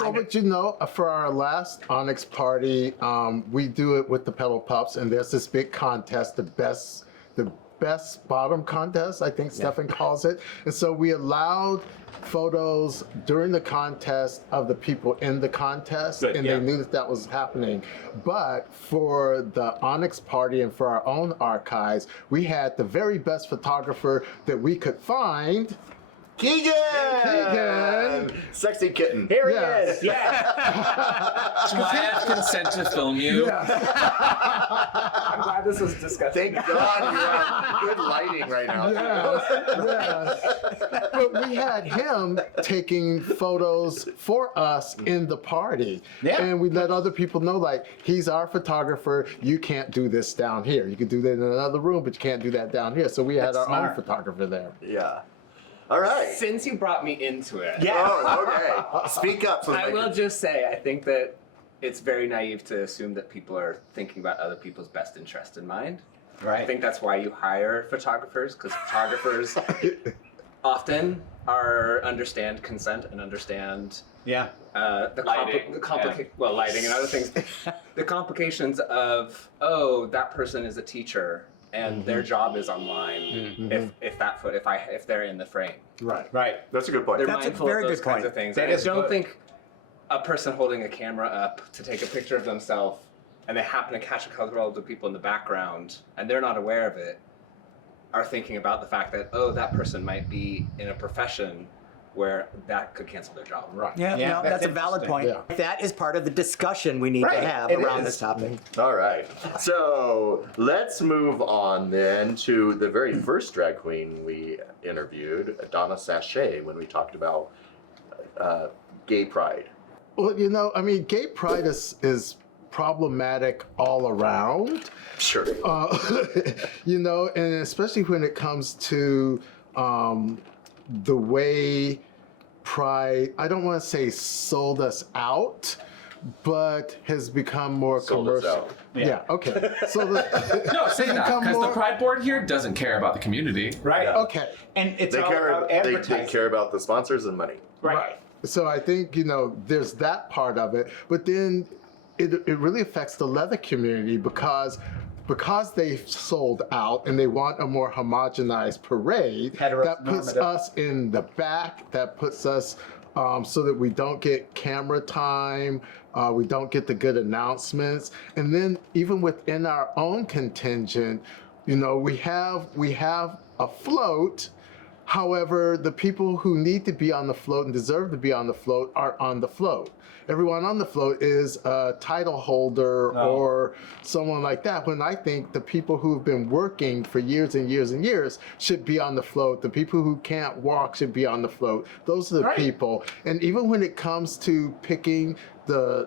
Oh, but you know, for our last Onyx party, we do it with the Pedal Pups, and there's this big contest, the best bottom contest, I think Stefan calls it. And so we allowed photos during the contest of the people in the contest, Good, and yeah. they knew that was happening. But for the Onyx party and for our own archives, we had the very best photographer that we could find. Keegan! Sexy kitten. Here Yes. he is. Yeah. Do I have consent to film you? I'm glad this was discussed. Thank God you're on good lighting right now. Yes. But we had him taking photos for us in the party. Yeah. And we let other people know, like, he's our photographer. You can't do this down here. You can do that in another room, but you can't do that down here. So we had That's our smart. own photographer there. Yeah. All right. Since you brought me into it, Yeah. Oh, okay. Speak up. So I they will can- just say I think that it's very naive to assume that people are thinking about other people's best interest in mind. I Right. think that's why you hire photographers, because photographers often understand consent and understand Yeah. the Lighting, well, lighting and other things. The complications of, oh, that person is a teacher and their job is online. If they're in the frame, Right. That's a good point. they're That's a mindful very of those good kinds point. of things. That And I is don't good. think a person holding a camera up to take a picture of themselves and they happen to catch a couple of the people in the background and they're not aware of it, are thinking about the fact that, oh, that person might be in a profession where that could cancel their job. Right. Yeah, Yeah, no, that's that's a valid point. Yeah. That is part of the discussion we need Right, to have it around is. this topic. All right. So let's move on then to the very first drag queen we interviewed, Donna Sachet, when we talked about gay pride. Well, you know, I mean, gay pride is problematic all around. Sure. You know, and especially when it comes to the way pride, I don't want to say sold us out, but has become more Sold us commercial. out. Yeah. Okay. So No, say that, become because the more- Pride Board here doesn't care about the community. Right. Okay. And it's They all care. about They advertising. care about the sponsors and money. Right. So I think, you know, there's that part of it, but then it really affects the leather community because they've sold out and they want a more homogenized parade, that puts Heteronormative. us in the back, that puts us so that we don't get camera time, we don't get the good announcements. And then even within our own contingent, you know, we have a float. However, the people who need to be on the float and deserve to be on the float are on the float. Everyone on the float is a title holder or someone like that, when I think the people who've been working for years and years and years should be on the float. The people who can't walk should be on the float. Those are the people. And even when it comes to picking the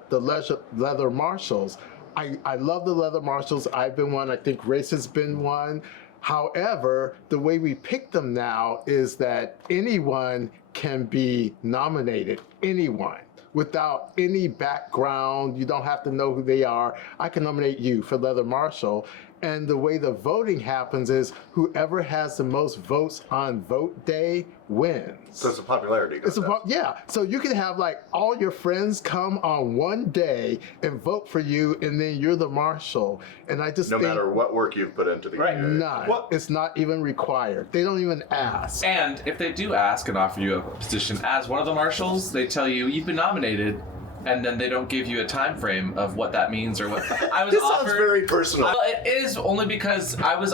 leather marshals, I love the leather marshals. I've been one. I think Race has been one. However, the way we pick them now is that anyone can be nominated. Anyone. Without any background, you don't have to know who they are. I can nominate you for leather marshal. And the way the voting happens is whoever has the most votes on vote day wins. So it's a popularity contest. Yeah. So you can have like all your friends come on one day and vote for you, and then you're the marshal. And I just no think matter what work you've put into the community. none. It's not even required. They don't even ask. And if they do ask and offer you a position as one of the marshals, they tell you you've been nominated, and then they don't give you a time frame of what that means or what. I was This offered. sounds very personal. Well, it is only because I was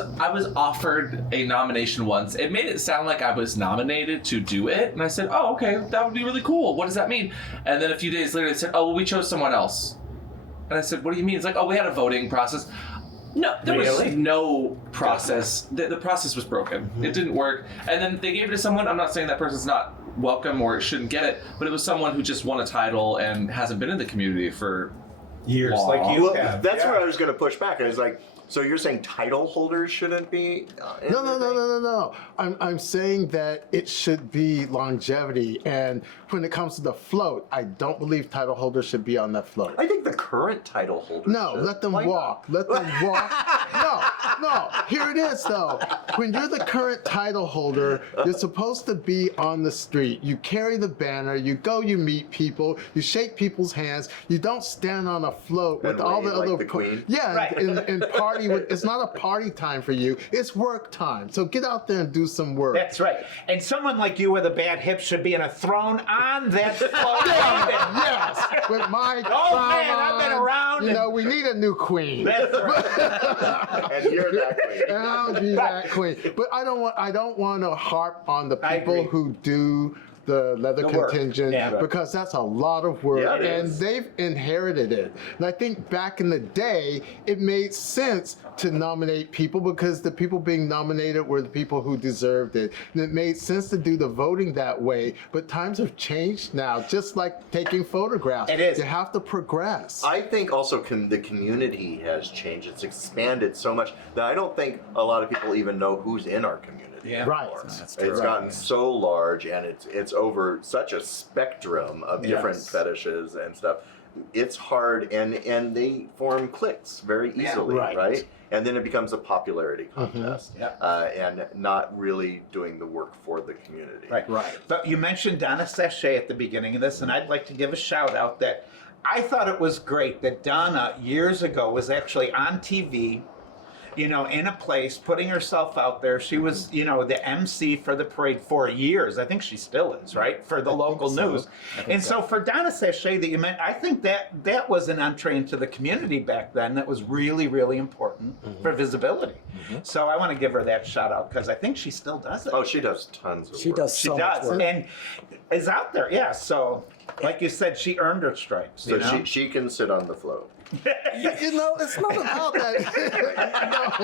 offered a nomination once. It made it sound like I was nominated to do it, and I said, "Oh, okay, that would be really cool. What does that mean?" And then a few days later, they said, "Oh, well, we chose someone else." And I said, "What do you mean?" It's like, "Oh, we had a voting process." No, there was no process. The process was broken. It didn't work. And then they gave it to someone. I'm not saying that person's not welcome or shouldn't get it, but it was someone who just won a title and hasn't been in the community for Years, long. like you Well, have. that's where I was going to push back. I was like, so you're saying title holders shouldn't be? In No. the thing? I'm saying that it should be longevity. And when it comes to the float, I don't believe title holders should be on that float. I think the current title holders. No, should. let them Why not? walk. Let them walk. No. Here it is, though. When you're the current title holder, you're supposed to be on the street. You carry the banner. You go. You meet people. You shake people's hands. You don't stand on a float with And all the wave like other. the queen? Yeah, Right. and party. It's not a party time for you. It's work time. So get out there and do some work. That's right. And someone like you with a bad hip should be in a throne on that floor. Yes, with my Oh, crown man, I've been on. around You and- know, we need a new queen. That's right. And you're that queen. And I'll be that queen. But I don't want to harp on the I people agree. who do the leather The work. contingent Yeah. because that's a lot of work, Yeah, it and is. they've inherited it. And I think back in the day, it made sense to nominate people because the people being nominated were the people who deserved it. And it made sense to do the voting that way. But times have changed now, just like taking photographs. It is. You have to progress. I think also the community has changed. It's expanded so much that I don't think a lot of people even know who's in our community. Yeah. Right. anymore. That's true. It's gotten so large, and it's over such a spectrum of different Yes. fetishes and stuff. It's hard, and they form cliques very Yeah, easily, right. right? And then it becomes a popularity contest, Yeah. and not really doing the work for the community. Right. Right. But you mentioned Donna Sachet at the beginning of this, and I'd like to give a shout out that I thought it was great that Donna years ago was actually on TV, you know, in a place, putting herself out there. She was, you know, the MC for the parade for years. I think she still is, right? For the local so. news. And so for Donna Sachet that you meant, I think that was an entree into the community back then that was really, really important for visibility. So I want to give her that shout out because I think she still does it. Oh, she does tons of She work. does She so much does, work. and is out there. Yeah. So, like you said, she earned her stripes. So You know? she can sit on the float. You know, it's not about that.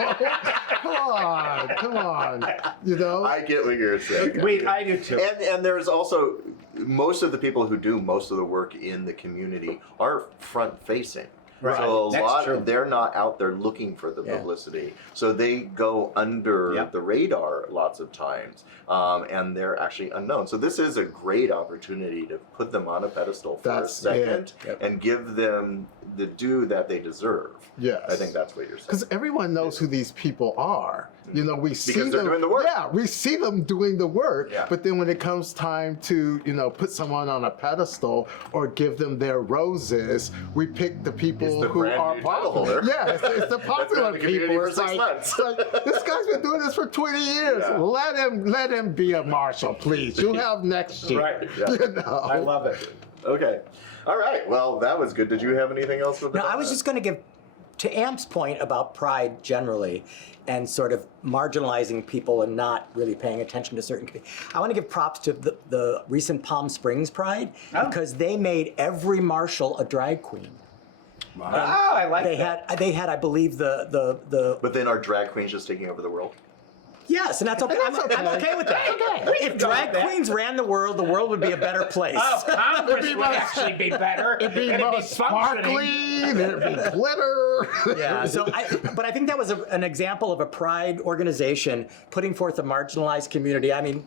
No. Come on. You know? I get what you're saying. Wait, I do too. And there's also most of the people who do most of the work in the community are front facing. Right. So a That's lot true. they're not out there looking for the Yeah. publicity. So they go under Yep. the radar lots of times. And they're actually unknown. So this is a great opportunity to put them on a pedestal for That's a second it. Yep. and give them the due that they deserve. Yes. I think that's what you're saying. Because everyone knows who these people are. You know, we see Because they're them doing the work. Yeah, we see them doing the work. Yeah. But then when it comes time to, you know, put someone on a pedestal or give them their roses, we pick the people He's the who brand are new title popular. holder. Yeah, it's the popular been in the community people. for It's 6 like, months. it's like, this guy's been doing this for 20 years. Yeah. Let him be a marshal, please. You'll have next year. Right. Yeah. You know? I love it. Okay. All right. Well, that was good. Did you have anything else with No, that? I was just going to give to Amp's point about pride generally and sort of marginalizing people and not really paying attention to certain I want to give props to the recent Palm Springs Pride because they made every marshal a drag queen. Oh, I like They that. had I believe the But then are drag queens just taking over the world? yes, and that's okay. I'm okay with that. If drag queens ran the world would be a better place. Oh, Congress would actually be better. It'd be more sparkly, there'd be glitter. Yeah, but I think that was an example of a pride organization putting forth a marginalized community. I mean,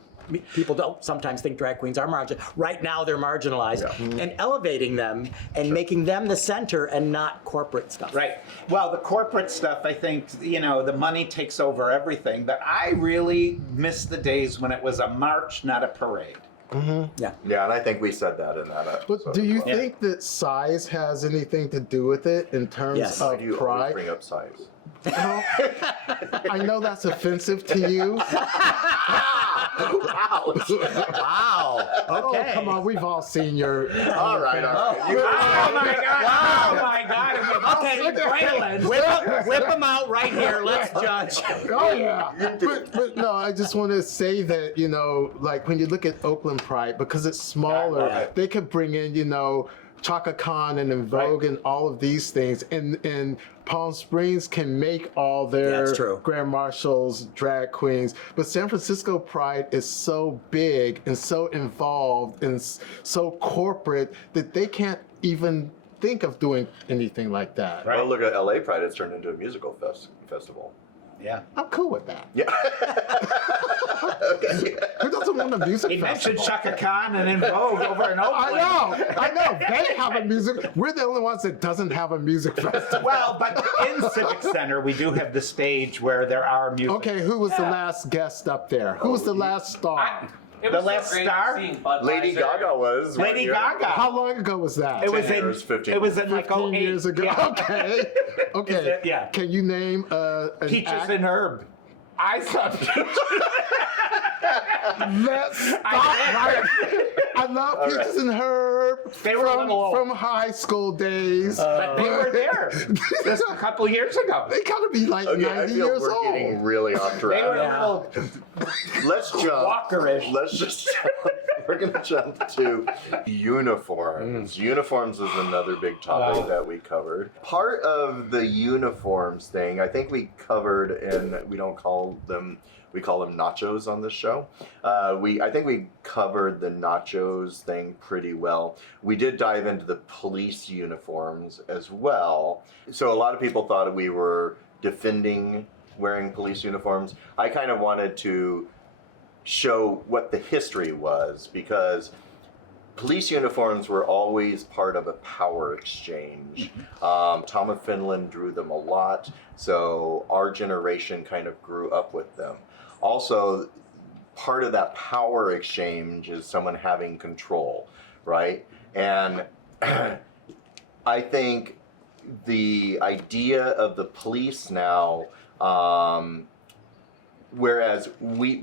people don't sometimes think drag queens are marginalized. Right now, they're marginalized, and elevating them and making them the center and not corporate stuff. Right. Well, the corporate stuff, I think, you know, the money takes over everything. But I really miss the days when it was a march, not a parade. Yeah. Yeah, and I think we said that in that episode. But do you as well. think that size has anything to do with it in terms Yes. Why of do you always pride? bring up size? I know that's offensive to you. Ouch! Wow. Okay. Oh, come on, we've all seen your. All right. You Oh my God! Wow. Oh my God! Okay, Graylin. whip them out right here. Let's judge. Oh yeah, but no, I just want to say that, you know, like when you look at Oakland Pride, because it's smaller, Right. they could bring in, you know, Chaka Khan and En Vogue and all of these things, and Palm Springs can make all their That's true. grand marshals drag queens, but San Francisco Pride is so big and so involved and so corporate that they can't even think of doing anything like that. Right. Well, look at LA Pride. It's turned into a musical festival. Yeah. I'm cool with that. Yeah. Okay. Who doesn't want a music He festival? mentioned Chaka Khan and En Vogue over in Oakland. I know. They have a music. We're the only ones that doesn't have a music festival. Well, but in Civic Center, we do have the stage where there are music. Okay, who was the last guest up there? Who was the last star? It The was last so great star? seeing Budweiser. Lady Gaga was. one Lady year. Gaga. How long ago was that? It was 10 in. years, 15. It was in like 15 08. years ago. Yeah. Okay. Okay. Yeah. Can you name an Peaches act? and Herb. I saw Let's stop right. I love Peaches and Herb They were a little old. from high school days. But they were there just a couple years ago. They gotta be like Okay, 90 I feel years we're getting old. really off They track. were Yeah. a little. Let's jump. Walkerish. Let's just. We're gonna jump to uniforms. Uniforms is another big topic that we covered. Part of the uniforms thing, I think we covered, and we don't call them. We call them nachos on this show. I think we covered the nachos thing pretty well. We did dive into the police uniforms as well. So a lot of people thought we were defending wearing police uniforms. I kind of wanted to show what the history was, because police uniforms were always part of a power exchange. Tom of Finland drew them a lot, so our generation kind of grew up with them. Also, part of that power exchange is someone having control, right? And I think the idea of the police now, whereas we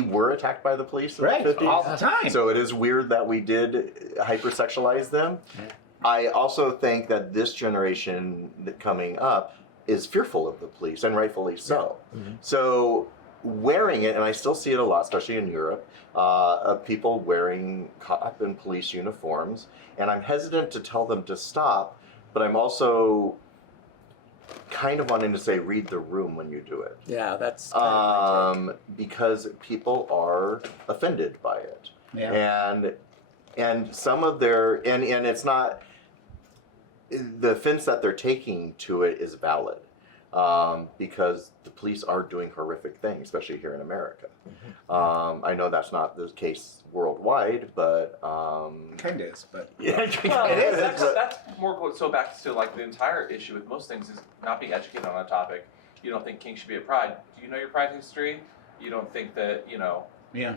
were attacked by the police in Right, the 50s. all the time. So it is weird that we did hypersexualize them. I also think that this generation coming up is fearful of the police, and rightfully so. So wearing it, and I still see it a lot, especially in Europe, of people wearing cop and police uniforms, and I'm hesitant to tell them to stop, but I'm also kind of wanting to say read the room when you do it. Yeah, that's kind of my take. Because people are offended by it. Yeah. And some of their, and it's not, the offense that they're taking to it is valid, because the police are doing horrific things, especially here in America. I know that's not the case worldwide, but Kind of is, but. yeah, Well, it is, that's but- more so back to like the entire issue with most things is not being educated on a topic. You don't think kings should be a pride. Do you know your pride history? You don't think that, you know, Yeah.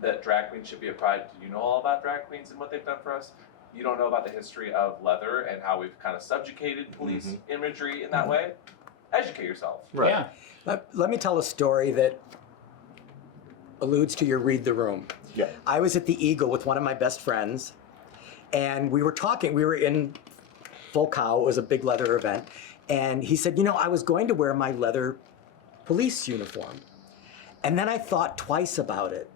that drag queens should be a pride. Do you know all about drag queens and what they've done for us? You don't know about the history of leather and how we've kind of subjugated police imagery in that way? Educate yourself. Right. Yeah. Let me tell a story that alludes to your read the room. Yeah. I was at the Eagle with one of my best friends, and we were talking. We were in full cow. It was a big leather event. And he said, I was going to wear my leather police uniform. And then I thought twice about it.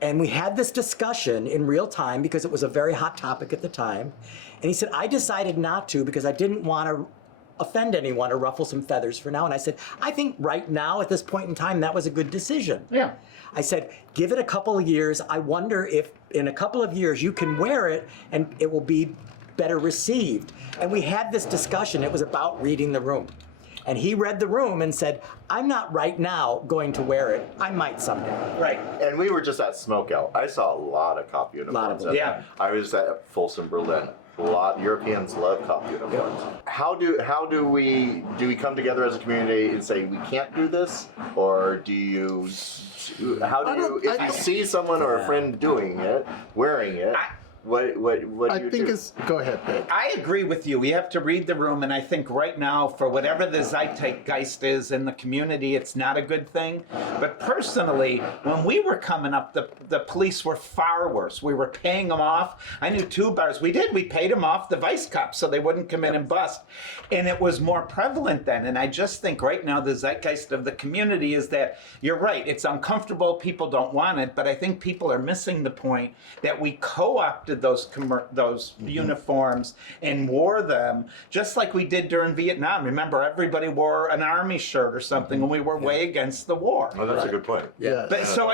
And we had this discussion in real time because it was a very hot topic at the time. And he said, I decided not to because I didn't want to offend anyone or ruffle some feathers for now. And I said, I think right now at this point in time, that was a good decision. Yeah. I said, give it a couple of years. I wonder if in a couple of years you can wear it and it will be better received. And we had this discussion. It was about reading the room. And he read the room and said, I'm not right now going to wear it. I might someday. Right. And we were just at Smokeout. I saw a lot of cop uniforms. Lot of them. Yeah. I was at Folsom, Berlin. A lot Europeans love cop uniforms. How do we come together as a community and say we can't do this, or do you? If you see someone or a friend doing it, wearing it? What do I you think do? it's. Go ahead, Peg. I agree with you. We have to read the room, and I think right now, for whatever the zeitgeist is in the community, it's not a good thing. But personally, when we were coming up, the police were far worse. We were paying them off. I knew 2 bars. We paid them off the vice cops so they wouldn't come in and bust. And it was more prevalent then. And I just think right now the zeitgeist of the community is that you're right. It's uncomfortable. People don't want it. But I think people are missing the point that we co-opted those uniforms and wore them just like we did during Vietnam. Remember, everybody wore an army shirt or something when we were way against the war. Oh, that's a good point. Yeah. But so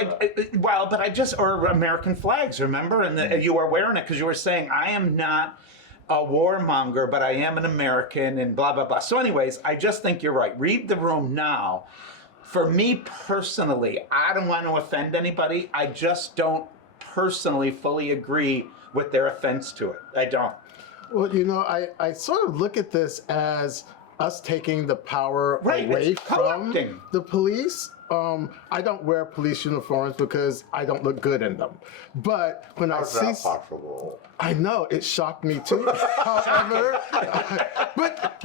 or American flags, remember? And you were wearing it because you were saying, I am not a warmonger, but I am an American and blah, blah, blah. So anyways, I just think you're right. Read the room now. For me personally, I don't want to offend anybody. I just don't personally fully agree with their offense to it. I don't. Well, I sort of look at this as us taking the power Right, away it's from co-opting. the police. I don't wear police uniforms because I don't look good in them. But when How's I that see, possible? I know it shocked me too. However, but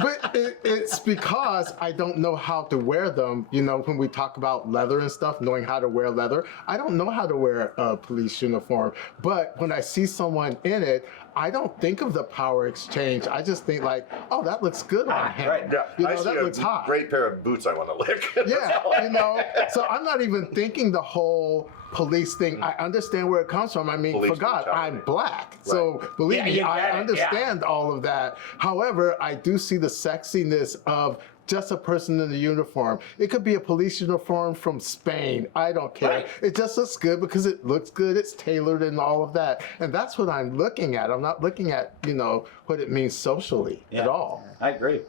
it's because I don't know how to wear them. When we talk about leather and stuff, knowing how to wear leather, I don't know how to wear a police uniform. But when I see someone in it, I don't think of the power exchange. I just think like, oh, that looks good on him. right. Yeah, I see that looks hot. great pair of boots I want to lick. Yeah, so I'm not even thinking the whole police thing. I understand where it comes from. I mean, Police for God, brutality. I'm black. So believe Yeah, me, you I get it, understand all of that. However, I do see the sexiness of just a person in a uniform. It could be a police uniform from Spain. I don't care. Right. It just looks good because it looks good. It's tailored and all of that. And that's what I'm looking at. I'm not looking at, what it means socially at all. I agree.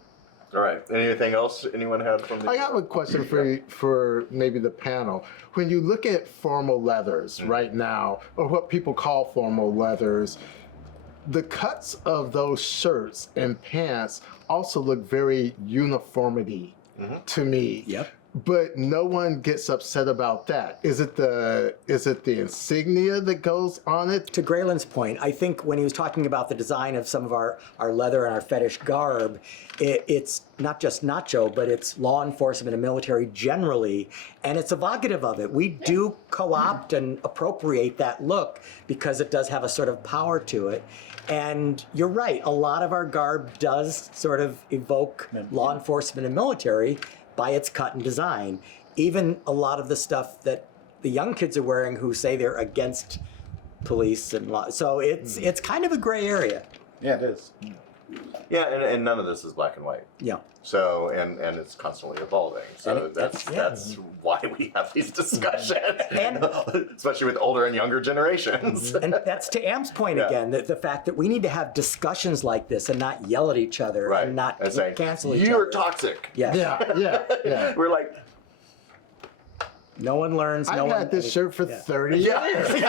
All right. Anything else anyone had from the? I have a question for maybe the panel. When you look at formal leathers right now, or what people call formal leathers, the cuts of those shirts and pants also look very uniformity to me. Yep. But no one gets upset about that. Is it the insignia that goes on it? To Graylin's point, I think when he was talking about the design of some of our leather and our fetish garb, it's not just nacho, but it's law enforcement and military generally, and it's evocative of it. We do co-opt and appropriate that look because it does have a sort of power to it. And you're right, a lot of our garb does sort of evoke law enforcement and military by its cut and design. Even a lot of the stuff that the young kids are wearing who say they're against police and law. So it's kind of a gray area. Yeah, it is. Yeah, and none of this is black and white. Yeah. So and it's constantly evolving. So And that's why we have these discussions, And- especially with older and younger generations. And that's to Amp's point Yeah. again, the fact that we need to have discussions like this and not yell at each other Right. and not And saying, cancel each you're other. toxic. Yes. Yeah. We're like, No one learns. I've no one had this shirt for 30 years.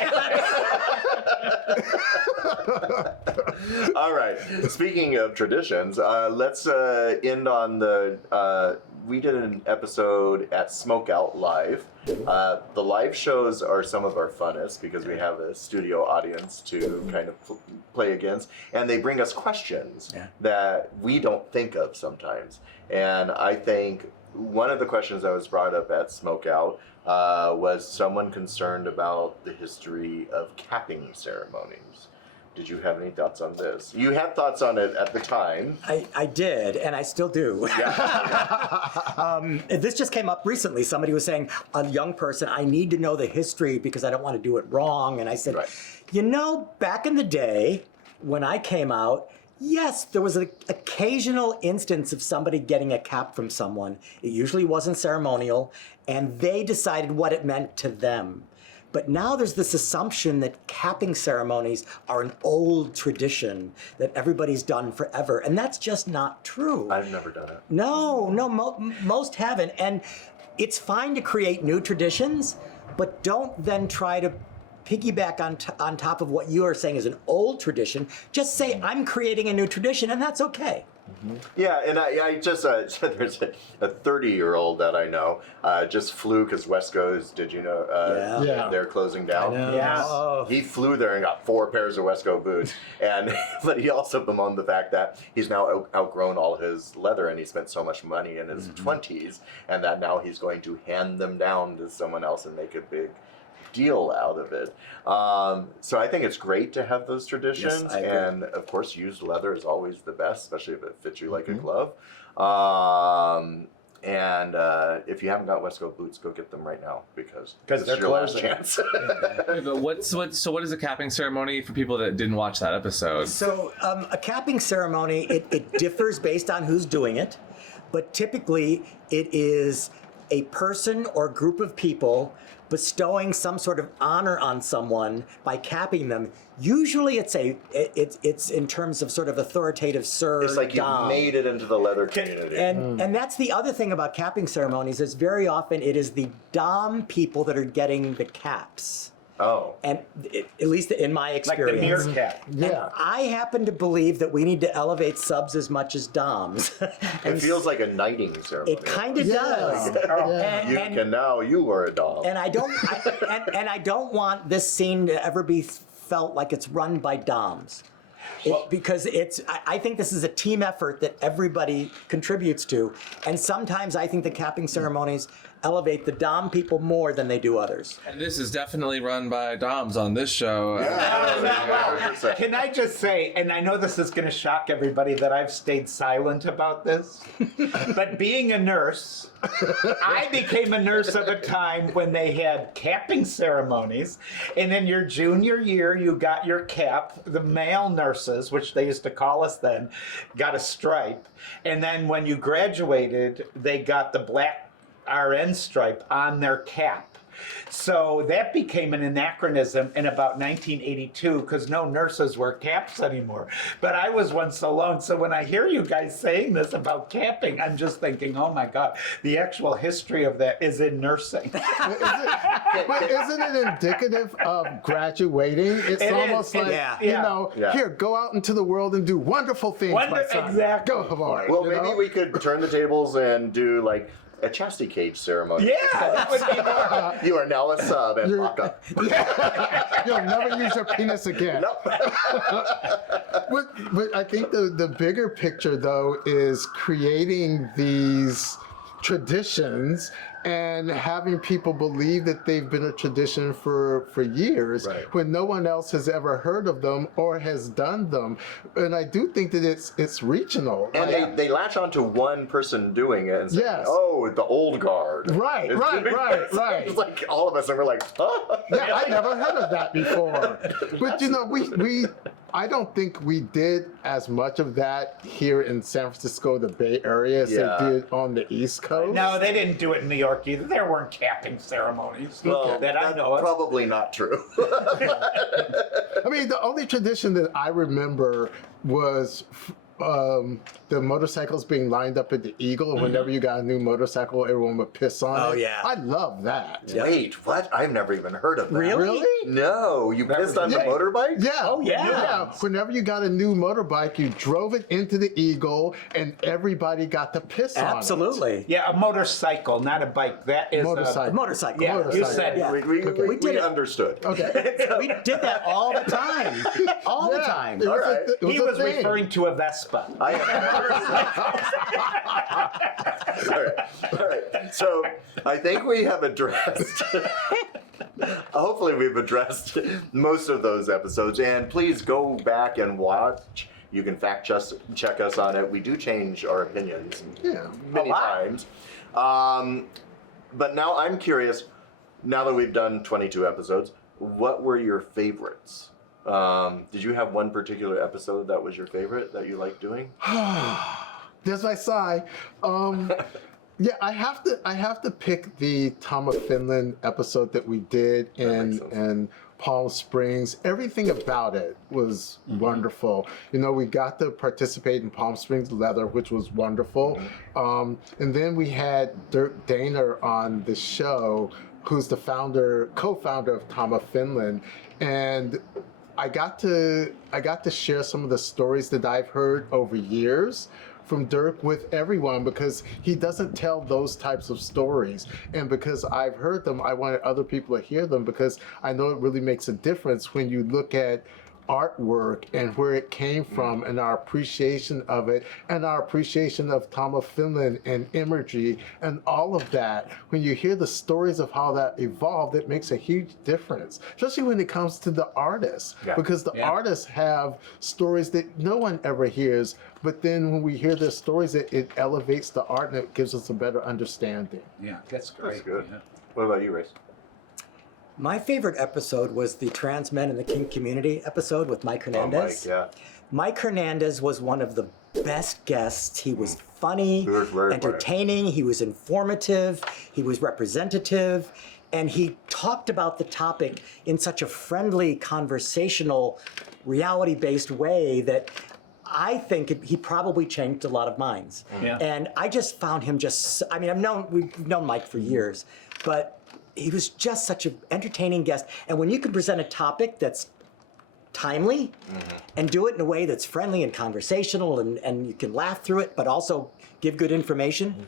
all right. Speaking of traditions, let's end on the. We did an episode at Smokeout Live. The live shows are some of our funnest because we have a studio audience to kind of play against, and they bring us questions that we don't think of sometimes. And I think one of the questions that was brought up at Smokeout was someone concerned about the history of capping ceremonies. did you have any thoughts on this? You had thoughts on it at the time. I did, and I still do. This just came up recently. Somebody was saying, a young person, I need to know the history because I don't want to do it wrong. And I said, Right. you know, back in the day when I came out, yes, there was an occasional instance of somebody getting a cap from someone. It usually wasn't ceremonial, and they decided what it meant to them. But now there's this assumption that capping ceremonies are an old tradition that everybody's done forever, and that's just not true. I've never done it. No, most haven't. And it's fine to create new traditions, but don't then try to piggyback on top of what you are saying is an old tradition. Just say, I'm creating a new tradition, and that's okay. Yeah, and I just, there's a 30-year-old that I know just flew because Wesco's, did you know, Yeah. they're closing down. Yeah. Oh. He flew there and got 4 pairs of Wesco boots, and but he also bemoaned the fact that he's now outgrown all his leather, and he spent so much money in his 20s, and that now he's going to hand them down to someone else and make a big deal out of it. So I think it's great to have those traditions, I agree. and of course used leather is always the best, especially if it fits you like a glove. And if you haven't got Wesco boots, go get them right now because this they're is your last closing. chance. But what is a capping ceremony for people that didn't watch that episode? So a capping ceremony, it differs based on who's doing it, but typically it is a person or group of people bestowing some sort of honor on someone by capping them. Usually it's in terms of sort of authoritative sir, It's like you dom. made it into the leather community. And that's the other thing about capping ceremonies is very often it is the dom people that are getting the caps. Oh. And at least in my Like the experience. meerkat. Yeah. I happen to believe that we need to elevate subs as much as doms. It feels like a knighting ceremony. It kind of Yeah. does. Yeah. You are a dog. And I don't want this scene to ever be felt like it's run by doms. Because I think this is a team effort that everybody contributes to. And sometimes I think the capping ceremonies elevate the dom people more than they do others. And this is definitely run by Doms on this show. Can I just say, and I know this is going to shock everybody that I've stayed silent about this, but being a nurse, I became a nurse at a time when they had capping ceremonies, and in your junior year, you got your cap. The male nurses, which they used to call us then, got a stripe, and then when you graduated, they got the black RN stripe on their cap. So that became an anachronism in about 1982 because no nurses wear caps anymore. But I was one so long. So when I hear you guys saying this about capping, I'm just thinking, oh my God, the actual history of that is in nursing. But isn't it indicative of graduating? It's It almost is. like, Yeah. you Yeah. know, Yeah. here, go out into the world and do wonderful things, my son. Exactly. Go for it. Well, you maybe know? we could turn the tables and do like a chastity cage ceremony. Yeah, that would be more. You are now a sub and You're- lock up. You'll never use your penis again. Nope. But I think the bigger picture, though, is creating these traditions and having people believe that they've been a tradition for years Right. when no one else has ever heard of them or has done them. And I do think that it's regional. And Like, they latch on to one person doing it and say, Yes. oh, the old guard. Right, is right, doing right, this." right. It's like all of us, and we're like, huh? yeah, I never heard of that before. But you know, we I don't think we did as much of that here in San Francisco, the Bay Area, as Yeah. they did on the East Coast. No, they didn't do it in New York either. There weren't capping ceremonies Well, that I that's know of. probably not true. I mean, the only tradition that I remember was the motorcycles being lined up at the Eagle. Whenever you got a new motorcycle, everyone would piss on it. Oh, yeah. I love that. Wait, what? I've never even heard of that. Really? No, you pissed on the Yeah. motorbike? Yeah. Oh, yeah. Whenever you got a new motorbike, you drove it into the Eagle, and everybody got to piss on it. Absolutely. Yeah, a motorcycle, not a bike. That is Motorcycle. A motorcycle. Yeah, you Motorcycle. said Yeah. We did it. understood. Okay. We did that all the time. All the time. It was, All right. it He a was thing. referring to a Vespa. I all right. So I think we have addressed Hopefully we've addressed most of those episodes, and please go back and watch. You can check us on it. We do change our opinions many times. But now I'm curious, now that we've done 22 episodes, what were your favorites? Did you have one particular episode that was your favorite that you liked doing? There's my sigh. Yeah, I have to pick the Tom of Finland episode that we did in Palm Springs. Everything about it was wonderful. You know, we got to participate in Palm Springs leather, which was wonderful. And then we had Dirk Daner on the show, who's the co-founder of Tom of Finland, and I got to share some of the stories that I've heard over years from Dirk with everyone, because he doesn't tell those types of stories. And because I've heard them, I wanted other people to hear them, because I know it really makes a difference when you look at artwork and where it came from, and our appreciation of it, and our appreciation of Tom of Finland and imagery and all of that. When you hear the stories of how that evolved, it makes a huge difference, especially when it comes to the artists, because the artists have stories that no one ever hears, but then when we hear their stories, it elevates the art and it gives us a better understanding. Yeah, that's great. That's good. Yeah. What about you, Race? My favorite episode was the Trans Men in the Kink Community episode with Mike Hernandez. Oh, Mike, Mike Hernandez was one of the best guests. He was funny, He was very entertaining, he was informative, he was representative, and he talked about the topic in such a friendly, conversational, reality-based way that I think he probably changed a lot of minds. Yeah. And I just found him I mean, we've known Mike for years, but he was just such an entertaining guest. And when you can present a topic that's timely and do it in a way that's friendly and conversational, and you can laugh through it, but also give good information,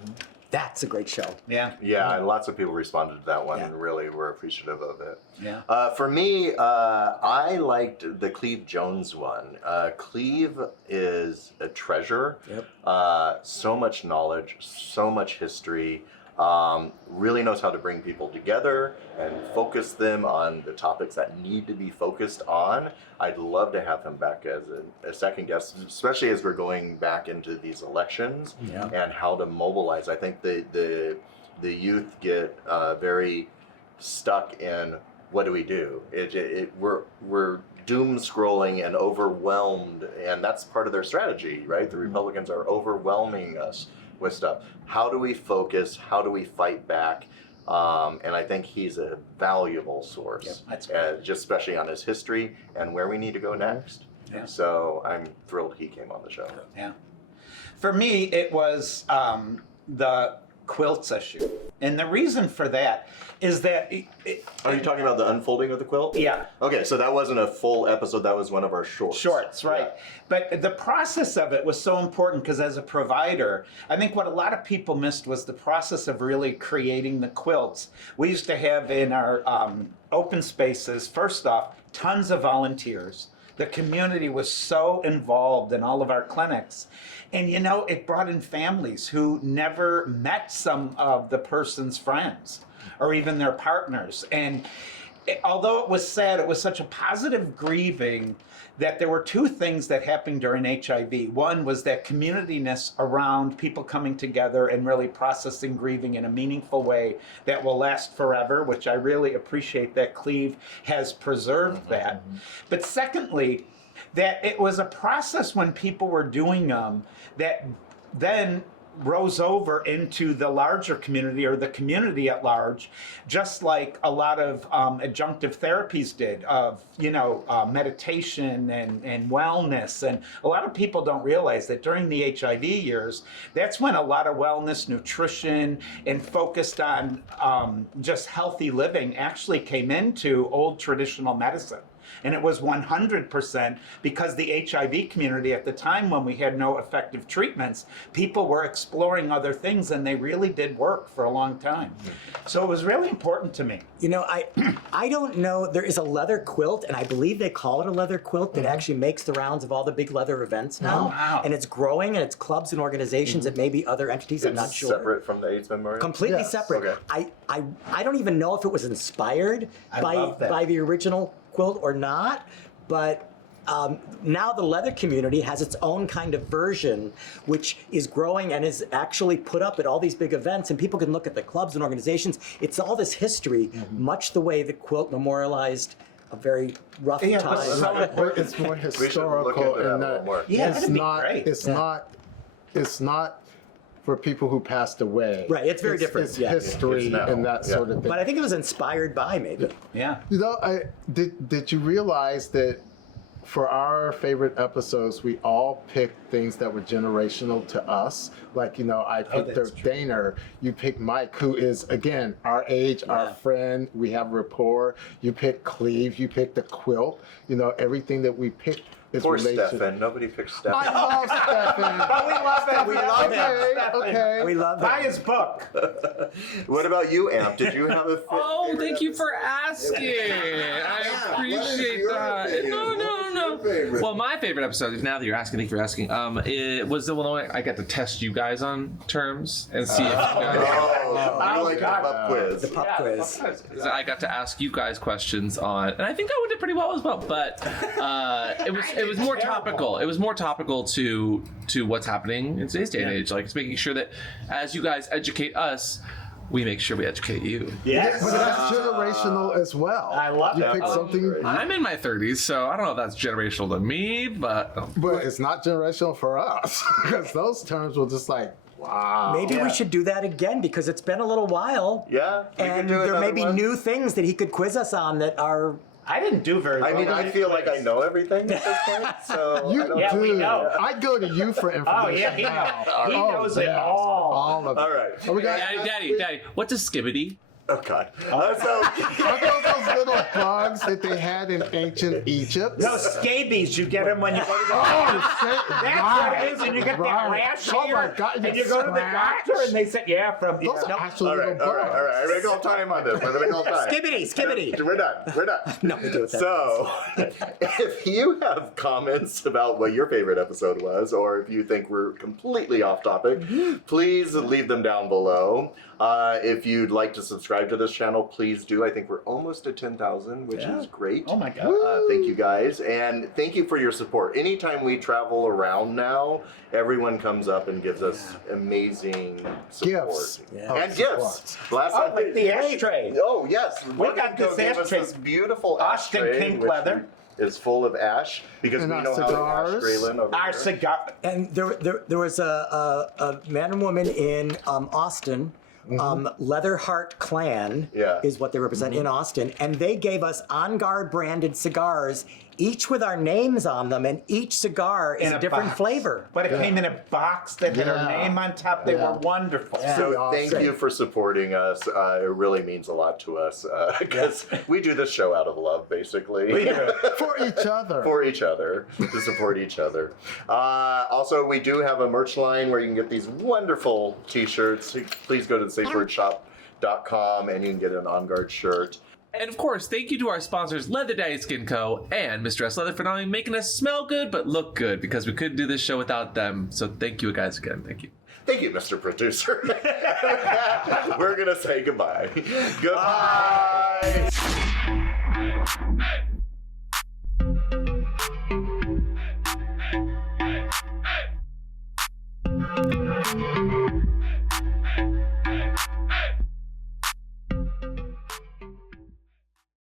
that's a great show. Yeah. Yeah, and lots of people responded to that one Yeah. and really were appreciative of it. Yeah. For me, I liked the Cleve Jones one. Cleve is a treasure. Yep. So much knowledge, so much history. Really knows how to bring people together and focus them on the topics that need to be focused on. I'd love to have him back as a second guest, especially as we're going back into these elections and how to mobilize. I think the youth get very stuck in what do we do? We're doom scrolling and overwhelmed, and that's part of their strategy, right? The Republicans are overwhelming us with stuff. How do we focus? How do we fight back? And I think he's a valuable source, Yep, that's great. just especially on his history and where we need to go next. Yeah. So I'm thrilled he came on the show. Yeah. For me, it was the quilts issue. And the reason for that is that... Are you talking about the unfolding of the quilt? Yeah. Okay, so that wasn't a full episode. That was one of our shorts. Shorts, right. Yeah. But the process of it was so important because as a provider, I think what a lot of people missed was the process of really creating the quilts. We used to have in our open spaces, first off, tons of volunteers. The community was so involved in all of our clinics. And you know, it brought in families who never met some of the person's friends or even their partners. And although it was sad, it was such a positive grieving that there were two things that happened during HIV. One was that community-ness around people coming together and really processing grieving in a meaningful way that will last forever, which I really appreciate that Cleve has preserved that. But secondly, that it was a process when people were doing them that then rose over into the larger community or the community at large, just like a lot of adjunctive therapies did of, meditation and wellness. And a lot of people don't realize that during the HIV years, that's when a lot of wellness, nutrition, and focused on just healthy living actually came into old traditional medicine. And it was 100% because the HIV community at the time, when we had no effective treatments, people were exploring other things, and they really did work for a long time. So it was really important to me. You know, I don't know. There is a leather quilt, and I believe they call it a leather quilt that actually makes the rounds of all the big leather events now. Oh, wow. And it's growing, and it's clubs and organizations and maybe other entities. I'm not It's sure. separate from the AIDS memorial? Completely Yes. separate. Okay. I don't even know if it was inspired love that. by the original quilt or not, but now the leather community has its own kind of version, which is growing and is actually put up at all these big events, and people can look at the clubs and organizations. It's all this history, much the way the quilt memorialized a very rough Yeah, time. but so- But it's more We should look historical into that a in little that more. Yeah, it's that'd be not. great. It's not for people who passed away. Right, it's very different, It's yeah. history It's now, and that yeah. sort of thing. But I think it was inspired by maybe. Yeah. You know, did you realize that for our favorite episodes, we all picked things that were generational to us? Like, you know, I picked that's true. Daner, you picked Mike, who is, again, our age, our friend, we have rapport. You picked Cleve, you picked the quilt. You know, everything that we picked is Poor related. Stefan. Nobody picked Stefan. I love Stefan. But we love him. We love him. Okay. We love Buy it. his book. What about you, Amp? Did you have a Oh, favorite thank you episode? for asking. I appreciate your that. favorite? No. What's your favorite? Well, my favorite episode, now that you're asking, thank you for asking, it was the one where I got to test you guys on terms and see if you guys... Oh, you like the God. pub quiz. The pop quiz. I got to ask you guys questions on, and I think I did pretty well as well. But it was more topical. It was more topical to what's happening in today's day and age. Like, it's making sure that as you guys educate us, we make sure we educate you. Yes. But that's generational as well. I love you that. pick something, I'm in my 30s, so I don't know if that's generational to me, but but it's not generational for us because those terms were just like, wow. Maybe Yeah. we should do that again because it's been a little while. Yeah, we And could do there may another be one. new things that he could quiz us on that are. I didn't do very well. I mean, I feel like I know everything at this point, so You I don't Yeah, we do. know. I go to you for information. Oh, yeah, he now. knows. He knows it yes. all. All of it. All right. Oh, we got, Daddy, what's a skibbity? Oh God. So are those little bugs that they had in ancient Egypt? No, scabies. You get them when you go to the Oh, That's right. what it is, and you get that Right. rash Oh here, my God, and you go to the scratch. doctor, and they say, yeah, from... Those are actually all right, little bugs. all right. I'm gonna call time on this. I'm gonna call time. Skibbity. We're done. No, we do it that So, if you have comments about what your favorite episode was, or if you think we're completely off topic, please leave them down below. If you'd like to subscribe to this channel, please do. I think we're almost at 10,000, which is great. Oh, my God. Thank you guys, and thank you for your support. Anytime we travel around now, everyone comes up and gives us amazing support. Gifts. Yeah. And Support. gifts. Last Oh, time like the ashtray. Oh yes, We got this gave us ashtray. this beautiful Austin ashtray, pink which leather. is full of ash because And we our know how to ash cigars. Graylin over Our there. cigar... And there was a man and woman in Austin. Leather Heart Clan Yeah. is what they represent in Austin, and they gave us On Guard branded cigars, each with our names on them, and each cigar is in a different box. flavor. But it came in a box that had our Yeah. name on top. They Yeah. were wonderful. So Awesome. thank you for supporting us. It really means a lot to us because we do this show out of love, basically. We do. For each other. For each other, to support each other. Also, we do have a merch line where you can get these wonderful t-shirts. Please go to thesafewordshop.com and you can get an On Guard shirt. And of course, thank you to our sponsors, Leather Daddy Skin Co. and Mr. S. Leather for not only making us smell good, but look good, because we couldn't do this show without them. So thank you guys again. Thank you. Thank you, Mr. Producer. We're going to say goodbye. Goodbye.